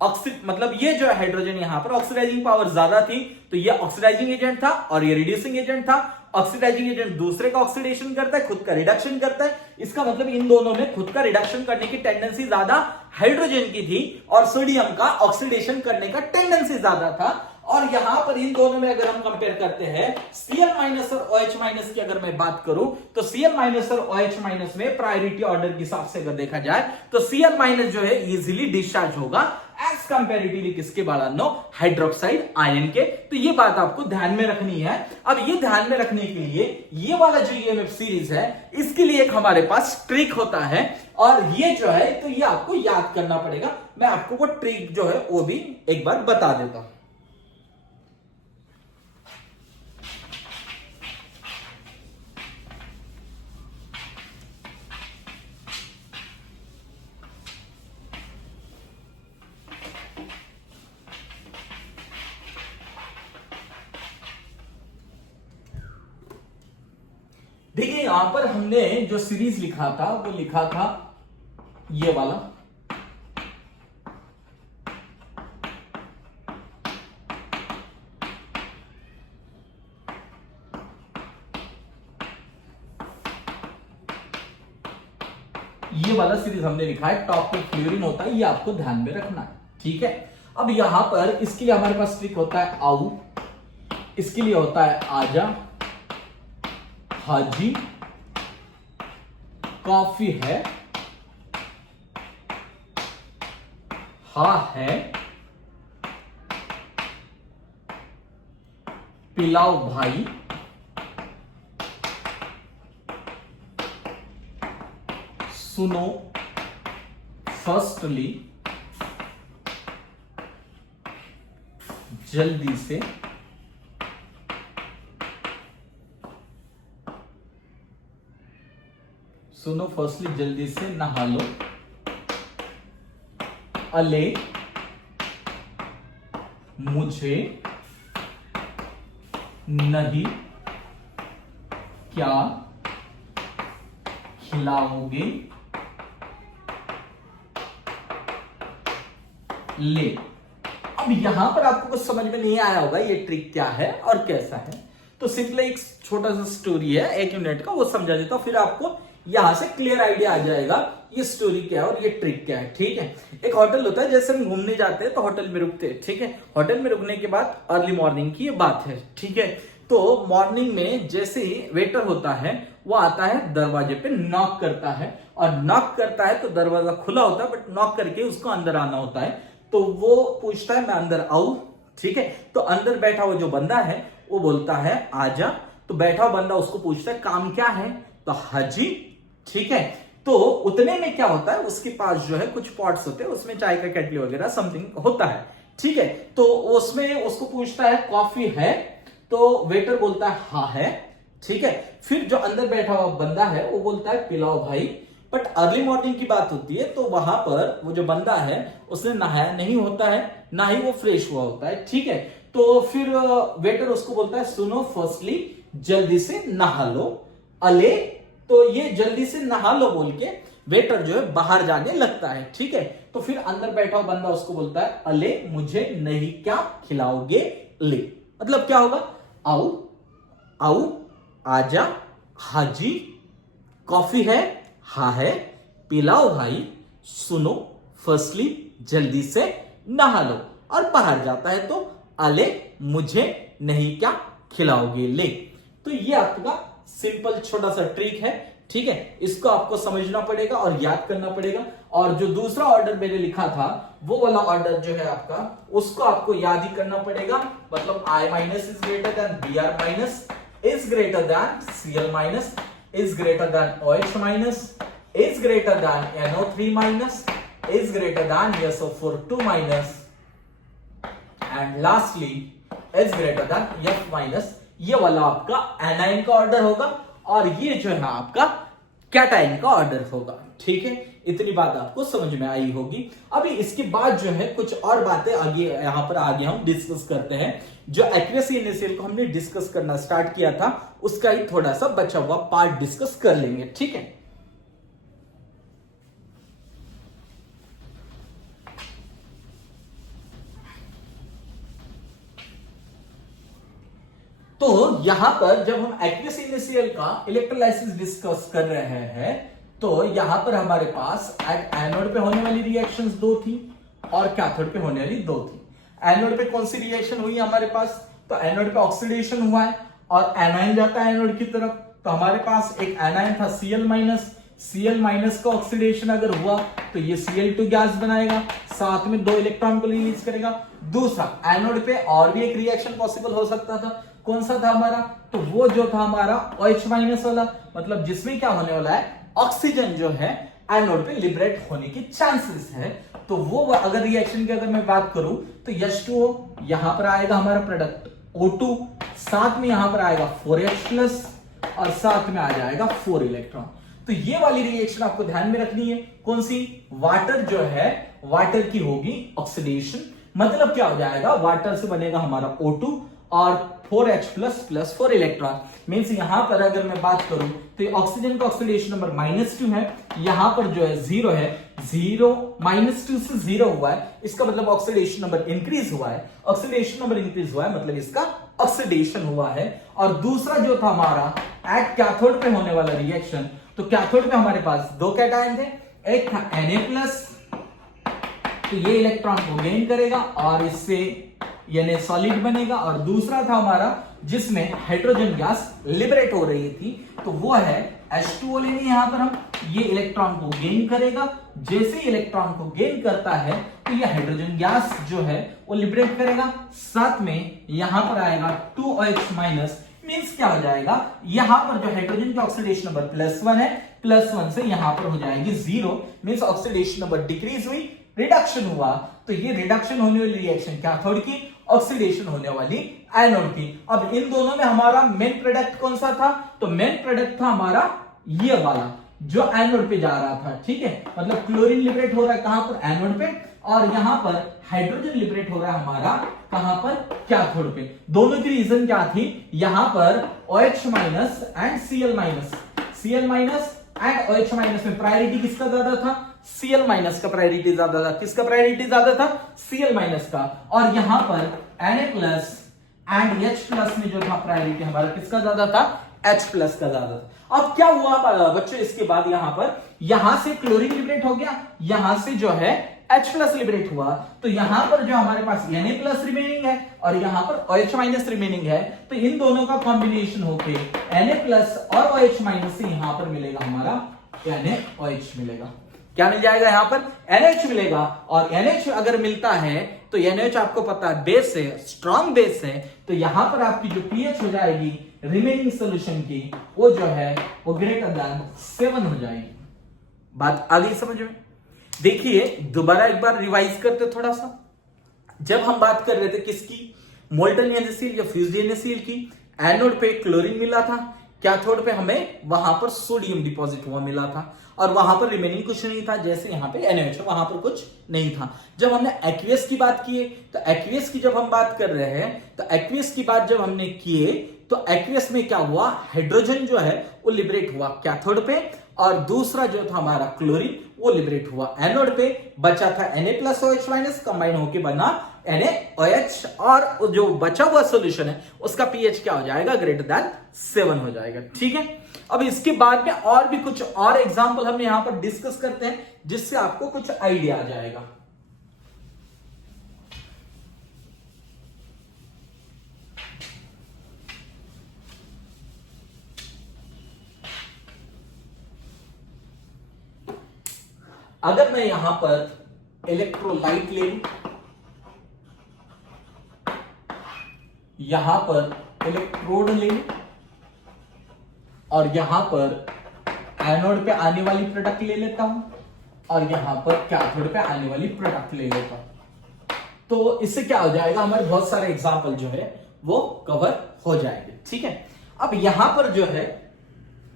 मतलब ये जो हाइड्रोजन यहां पर ऑक्सीडाइजिंग पावर ज्यादा थी, तो ये ऑक्सीडाइजिंग एजेंट था और ये रिड्यूसिंग एजेंट था। ऑक्सीडाइजिंग एजेंट दूसरे का ऑक्सीडेशन करता है, खुद का रिडक्शन करता है। इसका मतलब इन दोनों में खुद का रिडक्शन करने की टेंडेंसी ज्यादा हाइड्रोजन की थी और सोडियम का ऑक्सीडेशन करने का टेंडेंसी ज्यादा था। और यहां पर इन दोनों में अगर हम कंपेयर करते हैं Cl- और OH- की अगर मैं बात करूं तो Cl- और OH- में प्रायोरिटी ऑर्डर के हिसाब से अगर देखा जाए तो Cl- जो है इजीली डिस्चार्ज होगा एज कंपेरेटिवली किसके बालानो, हाइड्रोक्साइड आयन के। तो ये बात आपको ध्यान में रखनी है। अब ये ध्यान में रखने के लिए ये वाला जो ईएमएफ सीरीज है इसके लिए एक हमारे पास ट्रिक होता है और ये जो है तो ये आपको याद करना पड़ेगा। मैं आपको वो ट्रिक जो है वो भी एक बार बता देता हूं। देखिए यहां पर हमने जो सीरीज लिखा था वो लिखा था ये वाला, ये वाला सीरीज हमने लिखा है, टॉप पे फ्लोरीन होता है, ये आपको ध्यान में रखना है, ठीक है। अब यहां पर इसके लिए हमारे पास ट्रिक होता है आऊ, इसके लिए होता है आजा, हाजी, कॉफी है, हा है, पिलाओ भाई, सुनो फर्स्टली, जल्दी से, सुनो फर्स्टली जल्दी से नहा लो, अले मुझे नहीं क्या खिलाओगे, ले। अब यहां पर आपको कुछ समझ में नहीं आया होगा ये ट्रिक क्या है और कैसा है, तो सिंपली एक छोटा सा स्टोरी है 1 मिनट का, वो समझा देता हूं, फिर आपको यहां से क्लियर आइडिया आ जाएगा ये स्टोरी क्या है और ये ट्रिक क्या है, ठीक है। एक होटल होता है, जैसे हम घूमने जाते हैं तो होटल में रुकते हैं, ठीक है। होटल में रुकने के बाद अर्ली मॉर्निंग की ये बात है, ठीक है। तो मॉर्निंग में जैसे ही वेटर होता है वो आता है, दरवाजे पे नॉक करता है और नॉक करता है तो दरवाजा खुला होता है, बट नॉक करके उसको अंदर आना होता है। तो वो पूछता है मैं अंदर आऊं, ठीक है। तो अंदर बैठा हुआ जो बंदा है वो बोलता है आजा। तो बैठा हुआ बंदा उसको पूछता है काम क्या है, तो हाजी, ठीक है। तो उतने में क्या होता है, उसके पास जो है कुछ पॉट्स होते हैं, उसमें चाय का केटली वगैरह समथिंग होता है, ठीक है। तो उसमें उसको पूछता है कॉफी है, तो वेटर बोलता है हाँ है, ठीक है। फिर जो अंदर बैठा हुआ बंदा है वो बोलता है पिलाओ भाई। बट अर्ली मॉर्निंग की बात होती है तो वहां पर वो जो बंदा है उसने नहाया नहीं होता है, ना ही वो फ्रेश हुआ होता है, ठीक है। तो फिर वेटर उसको बोलता है सुनो फर्स्टली जल्दी से नहा लो, अले। तो ये जल्दी से नहा लो बोल के वेटर जो है बाहर जाने लगता है, ठीक है। तो फिर अंदर बैठा हुआ बंदा उसको बोलता है अले मुझे नहीं क्या खिलाओगे, ले। मतलब क्या होगा, आओ आओ, आजा, हाजी, कॉफी है, हाँ है, पिलाओ भाई, सुनो फर्स्टली जल्दी से नहा लो। और बाहर जाता है तो अले मुझे नहीं क्या खिलाओगे, ले। तो ये आपका सिंपल छोटा सा ट्रिक है, ठीक है। इसको आपको समझना पड़ेगा और याद करना पड़ेगा। और जो दूसरा ऑर्डर मैंने लिखा था वो वाला ऑर्डर जो है आपका, उसको आपको याद ही करना पड़ेगा। मतलब I- is greater than Br- is greater than Cl- is greater than OH minus, is greater than NO3 minus, is greater than SO4 2 minus, and lastly is greater than F minus। ये वाला आपका A9 का order होगा और ये जो है आपका कैटाइन का ऑर्डर होगा, ठीक है। इतनी बात आपको समझ में आई होगी। अभी इसके बाद जो है कुछ और बातें आगे यहां पर आगे हम डिस्कस करते हैं। जो एक्यूरेसी इनिशियल को हमने डिस्कस करना स्टार्ट किया था उसका ही थोड़ा सा बचा हुआ पार्ट डिस्कस कर लेंगे, ठीक है। तो यहां पर जब हम एक्वियस इनिशियल का इलेक्ट्रोलाइसिस डिस्कस कर रहे हैं तो यहां पर हमारे पास एनोड पे होने वाली रिएक्शंस दो थी और कैथोड पे होने वाली दो थी। एनोड पे कौन सी रिएक्शन हुई हमारे पास, तो एनोड पे ऑक्सीडेशन हुआ है और एनायन जाता है एनोड की तरफ, तो हमारे पास एक एनायन था Cl माइनस का ऑक्सीडेशन अगर हुआ तो ये Cl2 गैस बनाएगा, साथ में 2 इलेक्ट्रॉन को रिलीज करेगा। दूसरा एनोड पे और भी एक रिएक्शन पॉसिबल हो सकता था, कौन सा था हमारा, तो वो जो था हमारा OH माइनस वाला, मतलब जिसमें क्या होने वाला है, ऑक्सीजन जो है एनोड पे लिबरेट होने की चांसेस है। तो वो अगर रिएक्शन की अगर मैं बात करूं तो H2O यहां पर आएगा हमारा प्रोडक्ट O2, साथ में यहां पर आएगा 4H+ और साथ में आ जाएगा 4 इलेक्ट्रॉन। तो ये वाली रिएक्शन आपको ध्यान में रखनी है, कौन सी, वाटर जो है वाटर की होगी ऑक्सीडेशन, मतलब क्या हो जाएगा, वाटर से बनेगा हमारा O2 और 4H+ 4 इलेक्ट्रॉन। मींस यहां पर अगर मैं बात करूं तो ऑक्सीजन का ऑक्सीडेशन नंबर -2 है, यहां पर जो है 0 है, 0 -2 से 0 हुआ है, इसका मतलब ऑक्सीडेशन नंबर इंक्रीज हुआ है। ऑक्सीडेशन नंबर इंक्रीज हुआ है मतलब इसका ऑक्सीडेशन हुआ है। और दूसरा जो था हमारा एट कैथोड पे होने वाला रिएक्शन, तो कैथोड पे हमारे पास 2 कैटायन थे, एक था Na+, तो ये इलेक्ट्रॉन को गेन करेगा और इससे यानी सॉलिड बनेगा, और दूसरा था हमारा जिसमें हाइड्रोजन गैस लिबरेट हो रही थी, तो वो है H2O लेंगे यहां पर हम, ये इलेक्ट्रॉन को गेन करेगा, जैसे इलेक्ट्रॉन को गेन करता है तो ये हाइड्रोजन गैस जो है वो लिबरेट करेगा, साथ में यहां पर आएगा 2OH-, मींस क्या हो जाएगा, यहां पर जो हाइड्रोजन का ऑक्सीडेशन नंबर +1 है, +1 से यहां पर हो जाएगी 0, मींस ऑक्सीडेशन नंबर डिक्रीज हुई, रिडक्शन हुआ, तो ये रिडक्शन होने वाली रिएक्शन कैथोड की, ऑक्सीडेशन होने वाली एनोड की। अब इन दोनों में हमारा मेन प्रोडक्ट कौन सा था, तो मेन प्रोडक्ट था हमारा ये वाला जो एनोड पे जा रहा था, ठीक है, मतलब क्लोरीन लिबरेट हो रहा है कहां पर, एनोड पे, और यहां पर हाइड्रोजन लिबरेट हो रहा है हमारा कहां पर, कैथोड पे। दोनों की रीजन क्या थी, यहां पर OH- and Cl- and OH- में प्रायोरिटी किसका ज्यादा था, Cl- का प्रायोरिटी ज्यादा था, किसका प्रायोरिटी ज्यादा था, Cl- का, और यहां पर Na+ एंड H+ में जो था प्रायोरिटी हमारा किसका ज्यादा था, H+ का ज्यादा था। अब क्या हुआ बच्चों, इसके बाद यहां से क्लोरीन लिबरेट हो गया, यहां से जो है H+ लिबरेट हुआ, तो यहां पर जो हमारे पास Na+ रिमेनिंग है और यहां पर OH- रिमेनिंग है, तो इन दोनों का कॉम्बिनेशन होके Na+ और OH- से यहां पर मिलेगा हमारा NaOH मिलेगा। क्या मिल जाएगा, यहां पर NH मिलेगा, और NH अगर मिलता है तो NH आपको पता है बेस है, स्ट्रॉन्ग बेस है, तो यहां पर आपकी जो pH हो जाएगी रिमेनिंग सोल्यूशन की, वो जो है वो >7 हो जाएगी। बात आ गई समझ में। देखिए दोबारा एक बार रिवाइज करते थोड़ा सा। जब हम बात कर रहे थे किसकी, मोल्टन NaCl या फ्यूज्ड NaCl की, एनोड पे क्लोरीन मिला था, कैथोड पे हमें वहां पर सोडियम डिपॉजिट हुआ मिला था, और वहां पर रिमेनिंग कुछ नहीं था, जैसे यहां पे NaOH वहां पर कुछ नहीं था। जब हमने एक्वियस की बात की तो एक्वियस की जब हम बात कर रहे हैं तो एक्वियस की बात जब हमने किए तो एक्वियस में क्या हुआ, हाइड्रोजन जो है वो लिबरेट हुआ कैथोड पे, और दूसरा जो था हमारा क्लोरीन वो लिबरेट हुआ एनोड पे, बचा था Na+ OH- कंबाइन होके बना NaOH, और जो बचा हुआ सॉल्यूशन है उसका pH क्या हो जाएगा, >7 हो जाएगा, ठीक है। अब इसके बाद में और भी कुछ और एग्जांपल हम यहां पर डिस्कस करते हैं जिससे आपको कुछ आइडिया आ जाएगा। अगर मैं यहां पर इलेक्ट्रोलाइट ले लूं, यहां पर इलेक्ट्रोड ले लूं, और यहां पर एनोड पे आने वाली प्रोडक्ट ले लेता हूं, और यहां पर कैथोड पे आने वाली प्रोडक्ट ले लेता हूं, तो इससे क्या हो जाएगा, हमारे बहुत सारे एग्जांपल जो है वो कवर हो जाएंगे, ठीक है। अब यहां पर जो है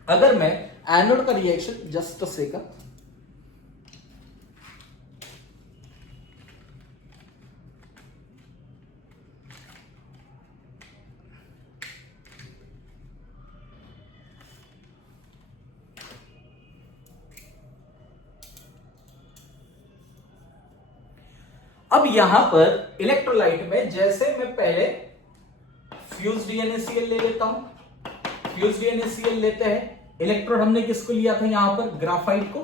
अगर मैं एनोड का रिएक्शन, जस्ट अ सेकंड, अब यहां पर इलेक्ट्रोलाइट में जैसे मैं पहले फ्यूज्ड NaCl ले लेता हूं। फ्यूज्ड NaCl लेते हैं, इलेक्ट्रोड हमने किसको लिया था यहां पर, ग्राफाइट को।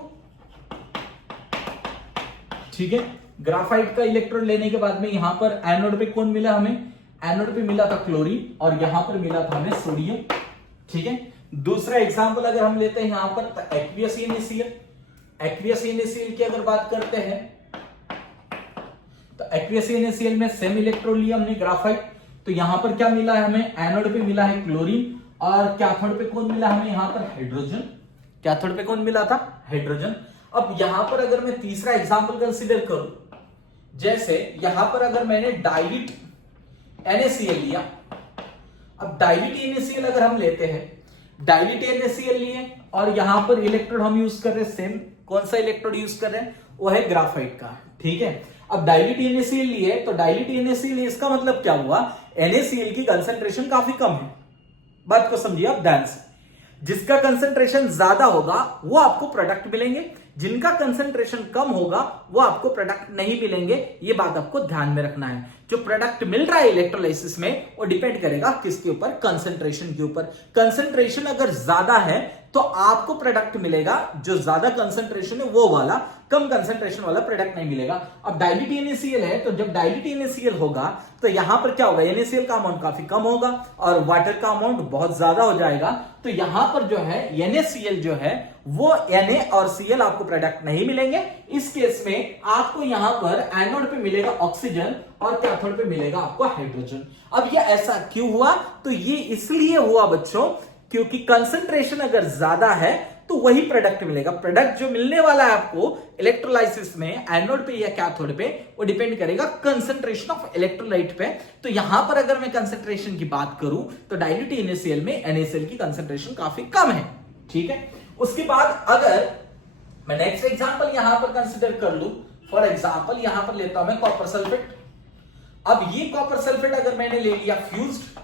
ठीक है, ग्राफाइट का इलेक्ट्रोड लेने के बाद में यहां पर एनोड पे कौन मिला हमें, एनोड पे मिला था क्लोरीन और यहां पर मिला था हमें सोडियम। ठीक है, दूसरा एग्जांपल अगर हम लेते हैं यहां पर तो एक्वियस NaCl। एक्वियस NaCl की अगर बात करते हैं तो एक्वियस NaCl में सेम इलेक्ट्रोड लिया हमने ग्राफाइट, तो यहां पर क्या मिला है हमें, एनोड पे मिला है क्लोरीन और कैथोड पे कौन मिला हमें यहां पर, हाइड्रोजन। कैथोड पे कौन मिला था, हाइड्रोजन। अब यहां पर अगर मैं तीसरा एग्जांपल कंसीडर करूं, जैसे यहां पर अगर मैंने डाइल्यूट NaCl लिया, अब डाइल्यूट NaCl अगर हम लेते हैं, डाइल्यूट NaCl लिए और यहां पर इलेक्ट्रोड हम यूज कर रहे हैं सेम, कौन सा इलेक्ट्रोड यूज कर रहे हैं, वो है ग्राफाइट का। ठीक है, अब डाइल्यूट NaCl लिए तो डाइल्यूट NaCl इसका मतलब क्या हुआ, NaCl की कंसंट्रेशन काफी कम है। बात को समझिए आप ध्यान से, जिसका कंसंट्रेशन ज्यादा होगा वो आपको प्रोडक्ट मिलेंगे, जिनका कंसंट्रेशन कम होगा वो आपको प्रोडक्ट नहीं मिलेंगे। ये बात आपको ध्यान में रखना है। जो प्रोडक्ट मिल रहा है इलेक्ट्रोलाइसिस में वो डिपेंड करेगा किसके ऊपर, कंसंट्रेशन के ऊपर। कंसंट्रेशन अगर ज्यादा है तो आपको प्रोडक्ट मिलेगा, जो ज्यादा कंसंट्रेशन है वो वाला, कम कंसंट्रेशन वाला प्रोडक्ट नहीं मिलेगा। अब डाइल्यूट NaCl है तो जब डाइल्यूट NaCl होगा तो यहां पर क्या होगा, NaCl का अमाउंट काफी कम होगा और वाटर का अमाउंट बहुत ज्यादा हो जाएगा। तो यहां पर जो है NaCl जो है वो Na और Cl आपको प्रोडक्ट नहीं मिलेंगे। इस केस में आपको यहां पर एनोड पे मिलेगा ऑक्सीजन और कैथोड पे मिलेगा आपको हाइड्रोजन। अब ये ऐसा क्यों हुआ, तो ये इसलिए हुआ बच्चों क्योंकि कंसंट्रेशन अगर ज्यादा है तो वही प्रोडक्ट मिलेगा। प्रोडक्ट जो मिलने वाला है आपको इलेक्ट्रोलाइसिस में एनोड पे या कैथोड पे, वो डिपेंड करेगा कंसंट्रेशन ऑफ इलेक्ट्रोलाइट पे। तो यहां पर अगर मैं कंसंट्रेशन की बात करूं तो डाइल्यूट NaCl में NaCl की कंसंट्रेशन काफी कम है। ठीक है, उसके बाद अगर मैं नेक्स्ट एग्जांपल यहां पर कंसीडर कर लूं, फॉर एग्जांपल यहां पर लेता हूं मैं कॉपर सल्फेट। अब ये कॉपर सल्फेट अगर मैंने ले लिया फ्यूज्ड,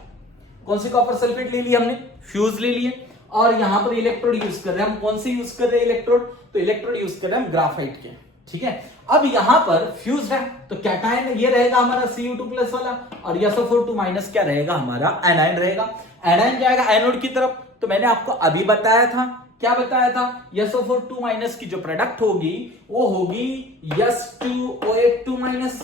कौन सी कॉपर सल्फेट ले लिया हमने, फ्यूज ले लिए, और यहां पर इलेक्ट्रोड यूज कर रहे हैं हम, कौन से यूज कर रहे हैं इलेक्ट्रोड, तो इलेक्ट्रोड यूज कर रहे हैं हम ग्राफाइट के। ठीक है, अब यहां पर फ्यूज है तो कैटायन ये रहेगा हमारा Cu2+ वाला और SO4 क्या रहेगा हमारा, एनायन रहेगा। एनायन जाएगा एनोड की तरफ, तो मैंने आपको अभी बताया था, क्या बताया था, SO4 की जो प्रोडक्ट होगी वो होगी S2O8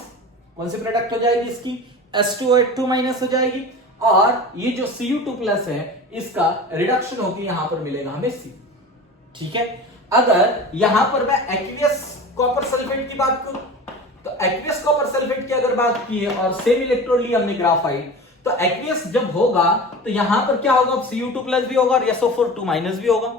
कौन सी प्रोडक्ट हो जाएगी इसकी, S2O8 हो जाएगी। और ये जो Cu2+ है इसका रिडक्शन होकर यहां पर मिलेगा हमें C। ठीक है, अगर यहां पर मैं एक्वियस कॉपर सल्फेट की बात करूं तो एक्वियस कॉपर सल्फेट की अगर बात की है और सेम इलेक्ट्रोड लिया हमने ग्राफाइट, तो एक्वियस जब होगा तो यहां पर क्या होगा, Cu2+ भी होगा और SO4 भी होगा,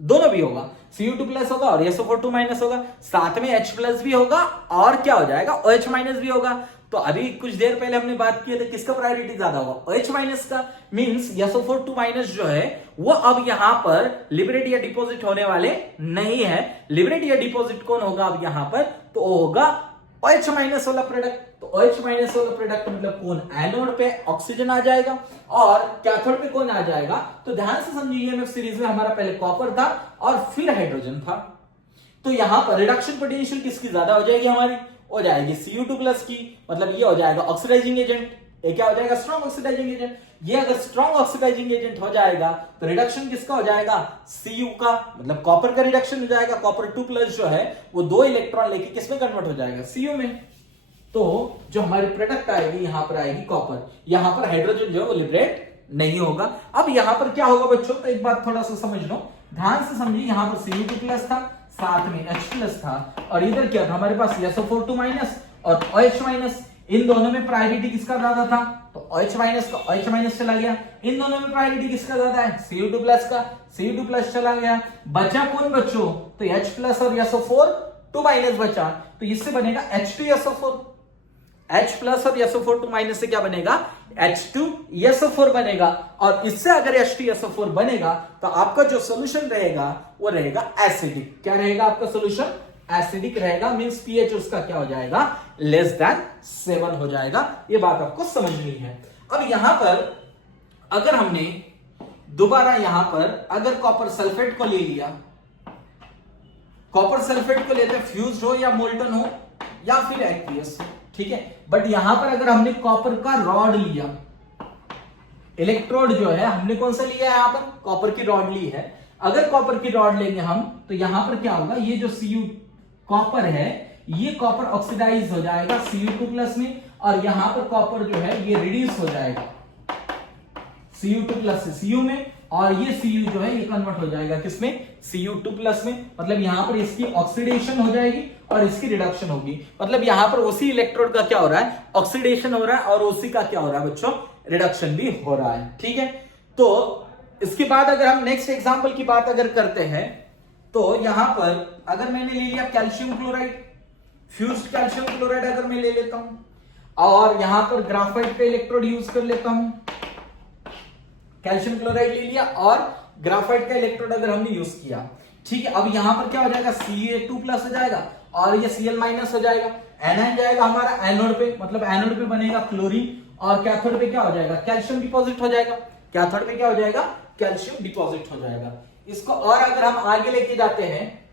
दोनों भी होगा, Cu2+ होगा और SO4 होगा, साथ में H+ भी होगा और क्या हो जाएगा, OH- भी होगा। तो अभी कुछ देर पहले हमने बात की थी किसका प्रायोरिटी ज्यादा होगा, OH- का। मींस SO4 जो है वो अब यहां पर लिबरेट या डिपॉजिट होने वाले नहीं है। लिबरेट या डिपॉजिट कौन होगा अब यहां पर, तो वो होगा OH- वाला प्रोडक्ट। तो OH- वाला प्रोडक्ट मतलब कौन, एनोड पे ऑक्सीजन आ जाएगा और कैथोड पे कौन आ जाएगा, तो ध्यान से समझिए EMF सीरीज में हमारा पहले कॉपर था और फिर हाइड्रोजन था। तो यहां पर रिडक्शन पोटेंशियल किसकी ज्यादा हो जाएगी, हमारी हो जाएगी Cu2+ की, मतलब ये हो जाएगा ऑक्सीडाइजिंग एजेंट। ये क्या हो जाएगा, स्ट्रॉन्ग ऑक्सीडाइजिंग एजेंट। ये अगर स्ट्रॉन्ग ऑक्सीडाइजिंग एजेंट हो जाएगा तो रिडक्शन किसका हो जाएगा, Cu का, मतलब कॉपर का रिडक्शन हो जाएगा। कॉपर 2+ जो है वो 2 इलेक्ट्रॉन लेके किसमें कन्वर्ट हो जाएगा, Cu में। तो जो हमारी प्रोडक्ट आएगी यहां पर आएगी कॉपर, यहां पर हाइड्रोजन जो है वो लिबरेट नहीं होगा। अब यहां पर क्या होगा बच्चों, तो एक बात थोड़ा सा समझ लो, ध्यान से समझिए। यहां पर Cu2+ था, साथ में H+ था और इधर क्या था हमारे पास SO4 और OH-। इन दोनों में प्रायोरिटी किसका ज्यादा था, तो OH- का OH- चला गया। इन दोनों में प्रायोरिटी किसका ज्यादा है, Cu2+ का, Cu2+ चला गया। बचा कौन बच्चों, तो H+ और SO4 बचा, तो इससे बनेगा H2SO4। H+ और SO4 से क्या बनेगा, H2SO4 बनेगा। और इससे अगर H2SO4 बनेगा तो आपका जो सोल्यूशन रहेगा वो रहेगा एसिडिक। क्या रहेगा आपका सोल्यूशन, एसिडिक रहेगा। मींस पीएच उसका क्या हो जाएगा, <7 हो जाएगा। ये बात आपको समझनी है। अब यहां पर अगर हमने दोबारा यहां पर अगर कॉपर सल्फेट को ले लिया, कॉपर सल्फेट को लेते फ्यूज्ड हो या मोल्टन हो या फिर एक्वियस हो, ठीक है। बट यहां पर अगर हमने कॉपर का रॉड लिया, इलेक्ट्रोड जो है हमने कौन सा लिया है, यहाँ पर कॉपर की रॉड ली है। अगर कॉपर की रॉड लेंगे हम तो यहां पर क्या होगा, ये जो Cu कॉपर है ये कॉपर ऑक्सीडाइज हो जाएगा Cu2 प्लस में, और यहां पर कॉपर जो है ये रिड्यूस हो जाएगा Cu2 प्लस से Cu में, और ये Cu जो है ये कन्वर्ट हो जाएगा किसमें, Cu2 प्लस में। मतलब यहां पर इसकी ऑक्सीडेशन हो जाएगी और इसकी रिडक्शन होगी। मतलब यहां पर उसी इलेक्ट्रोड का क्या हो रहा है, ऑक्सीडेशन हो रहा है, और उसी का क्या हो रहा है बच्चों, रिडक्शन भी हो रहा है। ठीक है, तो इसके बाद अगर हम नेक्स्ट एग्जांपल की बात अगर करते हैं तो यहां पर अगर मैंने ले लिया calcium chloride, fused calcium chloride अगर मैं ले लेता हूं, और यहां पर ग्राफाइट का इलेक्ट्रोड यूज कर लेता हूं, कैल्शियम क्लोराइड ले लिया और ग्राफाइट का इलेक्ट्रोड अगर हमने यूज किया, ठीक है। अब यहां पर क्या हो जाएगा, Ca2 प्लस हो जाएगा और ये Cl माइनस हो जाएगा, एनायन जाएगा हमारा एनोड पे, मतलब एनोड पे बनेगा क्लोरीन, और कैथोड पे क्या हो जाएगा, कैल्शियम डिपॉजिट हो जाएगा। कैथोड पे क्या हो जाएगा, कैल्शियम डिपॉजिट हो जाएगा। इसको और अगर हम आगे लेके जाते हैं,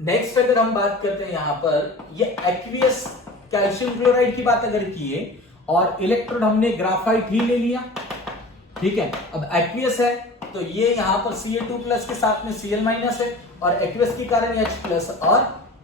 नेक्स्ट अगर हम बात करते हैं यहां पर, ये एक्वियस कैल्शियम क्लोराइड की बात अगर किए और इलेक्ट्रोड हमने ग्राफाइट ही ले लिया, ठीक है। अब एक्वियस है तो ये यहां पर Ca2 प्लस के साथ में Cl माइनस है, और एक्वियस के कारण H प्लस और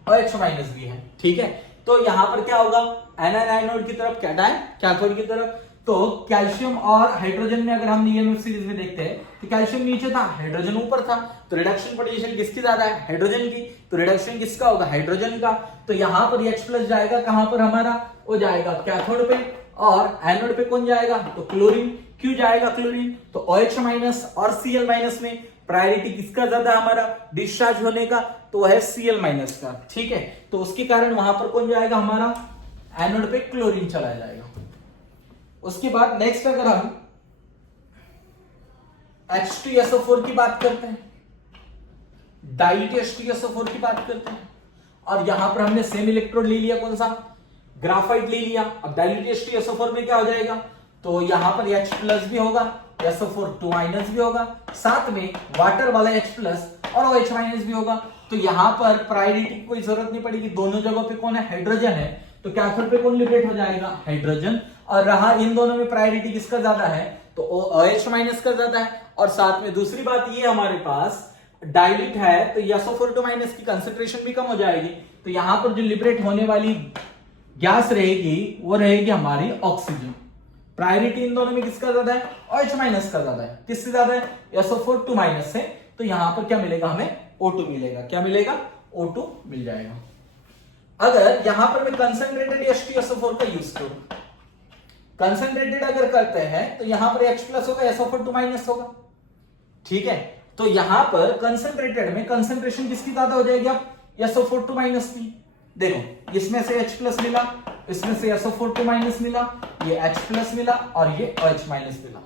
OH माइनस भी है, ठीक है। तो यहां पर क्या होगा, एनायन एनोड की तरफ, कैटायन कैथोड की तरफ। तो कैल्शियम और हाइड्रोजन में अगर हम ईएमएफ सीरीज में देखते हैं तो कैल्शियम नीचे था, हाइड्रोजन ऊपर था, तो रिडक्शन पोटेंशियल किसकी ज्यादा है, हाइड्रोजन की, तो रिडक्शन किसका होगा, हाइड्रोजन का। तो यहां पर H प्लस जाएगा कहां पर हमारा, वो जाएगा कैथोड पे, और एनोड पे कौन जाएगा, तो क्लोरीन। क्यों जाएगा क्लोरीन, तो OH माइनस और Cl माइनस में प्रायोरिटी किसका ज्यादा हमारा डिस्चार्ज होने का, तो है Cl माइनस का, ठीक है। तो उसके कारण वहां पर कौन जाएगा हमारा, एनोड पे क्लोरीन चला जाएगा। उसके बाद नेक्स्ट अगर हम H2SO4 की बात करते हैं, डाइल्यूट H2SO4 की बात करते हैं, और यहां पर हमने सेम इलेक्ट्रोड ले लिया, कौन सा, ग्राफाइट ले लिया। अब डाइल्यूट H2SO4 में क्या हो जाएगा, तो यहां पर H प्लस भी होगा, SO4 2 माइनस भी होगा, साथ में वाटर वाला H प्लस और OH माइनस भी होगा। तो यहां पर प्रायोरिटी की कोई जरूरत नहीं पड़ेगी, दोनों जगहों पे कौन है, हाइड्रोजन है, तो कैथोड पे कौन लिबरेट हो जाएगा, हाइड्रोजन। और रहा इन दोनों में प्रायोरिटी किसका ज्यादा है, तो OH माइनस का ज्यादा है। और साथ में दूसरी बात ये हमारे पास डाइल्यूट है तो SO4 2 माइनस की कंसेंट्रेशन भी कम हो जाएगी, तो यहां पर जो लिबरेट होने वाली गैस रहेगी वो रहेगी हमारी ऑक्सीजन। प्रायोरिटी इन दोनों में किसका ज्यादा है, OH माइनस का ज्यादा है। किससे ज्यादा है, SO4 2 माइनस से। तो यहां पर क्या मिलेगा हमें, O2 मिलेगा। क्या मिलेगा, O2 मिल जाएगा। अगर यहां पर मैं कंसंट्रेटेड H2SO4 का यूज करूं, कंसंट्रेटेड अगर करते हैं तो यहां पर H प्लस होगा, SO4 2 माइनस होगा, ठीक है। तो यहां पर कंसंट्रेटेड में कंसंट्रेशन किसकी ज्यादा हो जाएगी, अब SO4 2 माइनस की। देखो इसमें से H प्लस मिला, इसमें से SO4 2 माइनस मिला, ये H प्लस मिला और ये OH माइनस मिला,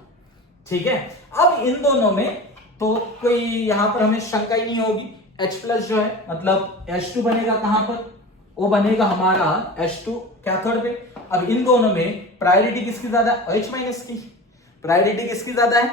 ठीक है। अब इन दोनों में तो कोई यहां पर हमें शंका ही नहीं होगी। H प्लस जो है मतलब H2 बनेगा कहां पर, वो बनेगा हमारा H2 कैथोड पे। अब इन दोनों में प्रायोरिटी किसकी ज्यादा है, OH माइनस की। प्रायोरिटी किसकी ज्यादा है,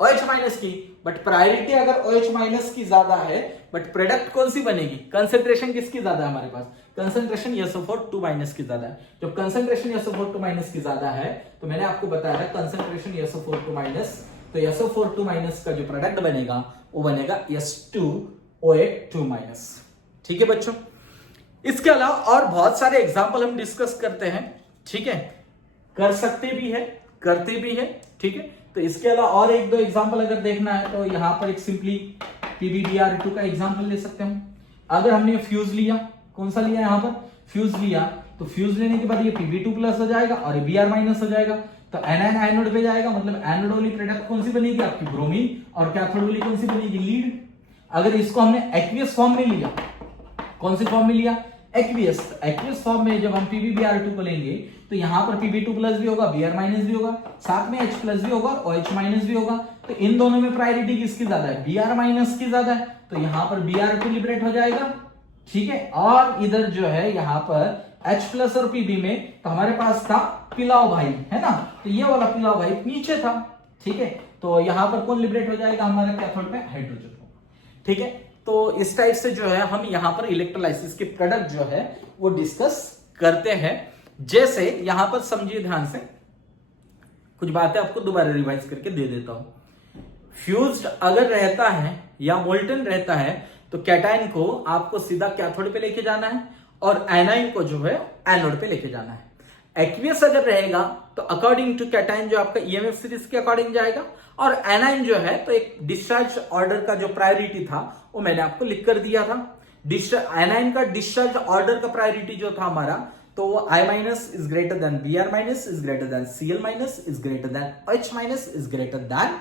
OH माइनस की। बट प्रायोरिटी अगर OH माइनस की ज्यादा है, बट प्रोडक्ट कौन सी बनेगी, कंसेंट्रेशन किसकी ज्यादा है हमारे पास, कंसेंट्रेशन SO4 2 माइनस की ज्यादा है। जब कंसेंट्रेशन SO4 2 माइनस की ज्यादा है तो मैंने आपको बताया था कंसेंट्रेशन SO4 2 माइनस, तो SO4 2 माइनस का जो प्रोडक्ट बनेगा वो बनेगा S2OH 2 माइनस, ठीक है बच्चों। इसके अलावा और बहुत सारे एग्जाम्पल हम डिस्कस करते हैं, ठीक है, कर सकते भी है, करते भी है, ठीक है। तो इसके अलावा और एक दो एग्जाम्पल अगर देखना है तो यहां पर एक सिंपली PbBr2 का एग्जाम्पल ले सकते हैं। अगर हमने फ्यूज लिया, कौन सा लिया यहां पर, फ्यूज लिया, तो फ्यूज लेने के बाद ये Pb2 प्लस हो जाएगा और Br माइनस हो जाएगा, तो एनायन एनोड पे जाएगा, मतलब एनोड वाली प्रोडक्ट कौन सी बनेगी आपकी, ब्रोमीन, और कैथोड वाली कौन सी बनेगी, लीड। अगर इसको हमने एक्वियस फॉर्म में लिया, कौन सी फॉर्म में लिया, एक्वियस। एक्वियस फॉर्म में जब हम PbBr2 को लेंगे तो यहां पर Pb2 प्लस भी होगा, Br माइनस भी होगा, साथ में H प्लस भी होगा और OH माइनस भी होगा। तो इन दोनों में प्रायोरिटी किसकी ज्यादा है, Br माइनस की ज्यादा है, तो यहां पर Br2 लिबरेट हो जाएगा, ठीक है। और इधर जो है यहां पर H प्लस और Pb में तो हमारे पास था पिलाओ भाई, है ना, तो ये वाला पिलाओ भाई नीचे था, ठीक है। तो यहां पर कौन लिबरेट हो जाएगा, हमारा कैथोड पे हाइड्रोजन होगा। ठीक है, तो इस टाइप से जो है हम यहां पर इलेक्ट्रोलाइसिस के प्रोडक्ट जो है वो डिस्कस करते हैं। जैसे यहां पर समझिए ध्यान से, कुछ बातें आपको दोबारा रिवाइज करके दे देता हूं। फ्यूज्ड अगर रहता है या मोल्टन रहता है तो कैटायन को आपको सीधा कैथोड पे लेके जाना है और एनाइन को जो है एनोड पे लेके जाना है। एक्वियस अगर रहेगा तो अकॉर्डिंग टू कैटायन जो आपका ईएमएफ सीरीज के अकॉर्डिंग जाएगा, और एनाइन जो है तो एक डिस्चार्ज ऑर्डर का जो प्रायोरिटी था वो मैंने आपको लिख कर दिया था। एनाइन का डिस्चार्ज ऑर्डर का प्रायोरिटी जो था हमारा, तो वो I minus is greater than Br minus is greater than Cl minus is greater than H minus is greater than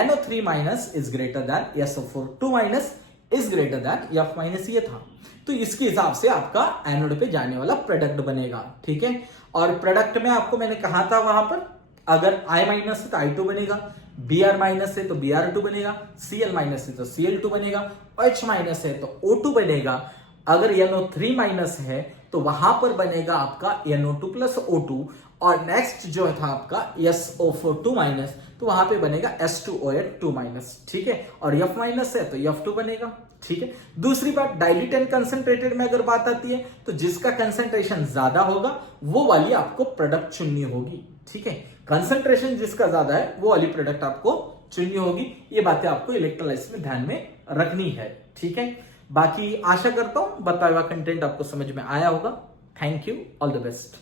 NO3 minus is greater than SO4 2 minus is greater than F minus, ये था। तो इसके हिसाब से आपका anode पे जाने वाला प्रोडक्ट बनेगा। ठीक है, और प्रोडक्ट में आपको मैंने कहा था वहां पर अगर I माइनस है तो I2 बनेगा, Br माइनस है तो Br2 बनेगा, Cl माइनस है तो Cl2 बनेगा, H माइनस है तो O2 बनेगा। अगर NO3 माइनस है तो वहां पर बनेगा आपका NO2 प्लस O2, और नेक्स्ट जो था आपका SO4 2 माइनस, तो वहां पे बनेगा S2OH 2 माइनस। ठीक है, और F माइनस है तो F2 बनेगा। ठीक है, दूसरी बात डाइल्यूट एंड कंसंट्रेटेड में अगर बात आती है तो जिसका कंसंट्रेशन ज्यादा होगा वो वाली आपको प्रोडक्ट चुननी होगी। ठीक है, कंसंट्रेशन जिसका ज्यादा है वो वाली प्रोडक्ट आपको चुननी होगी। ये बातें आपको इलेक्ट्रोलाइसिस में ध्यान में रखनी है। ठीक है, बाकी आशा करता हूं बताया हुआ कंटेंट आपको समझ में आया होगा। Thank you, all the best.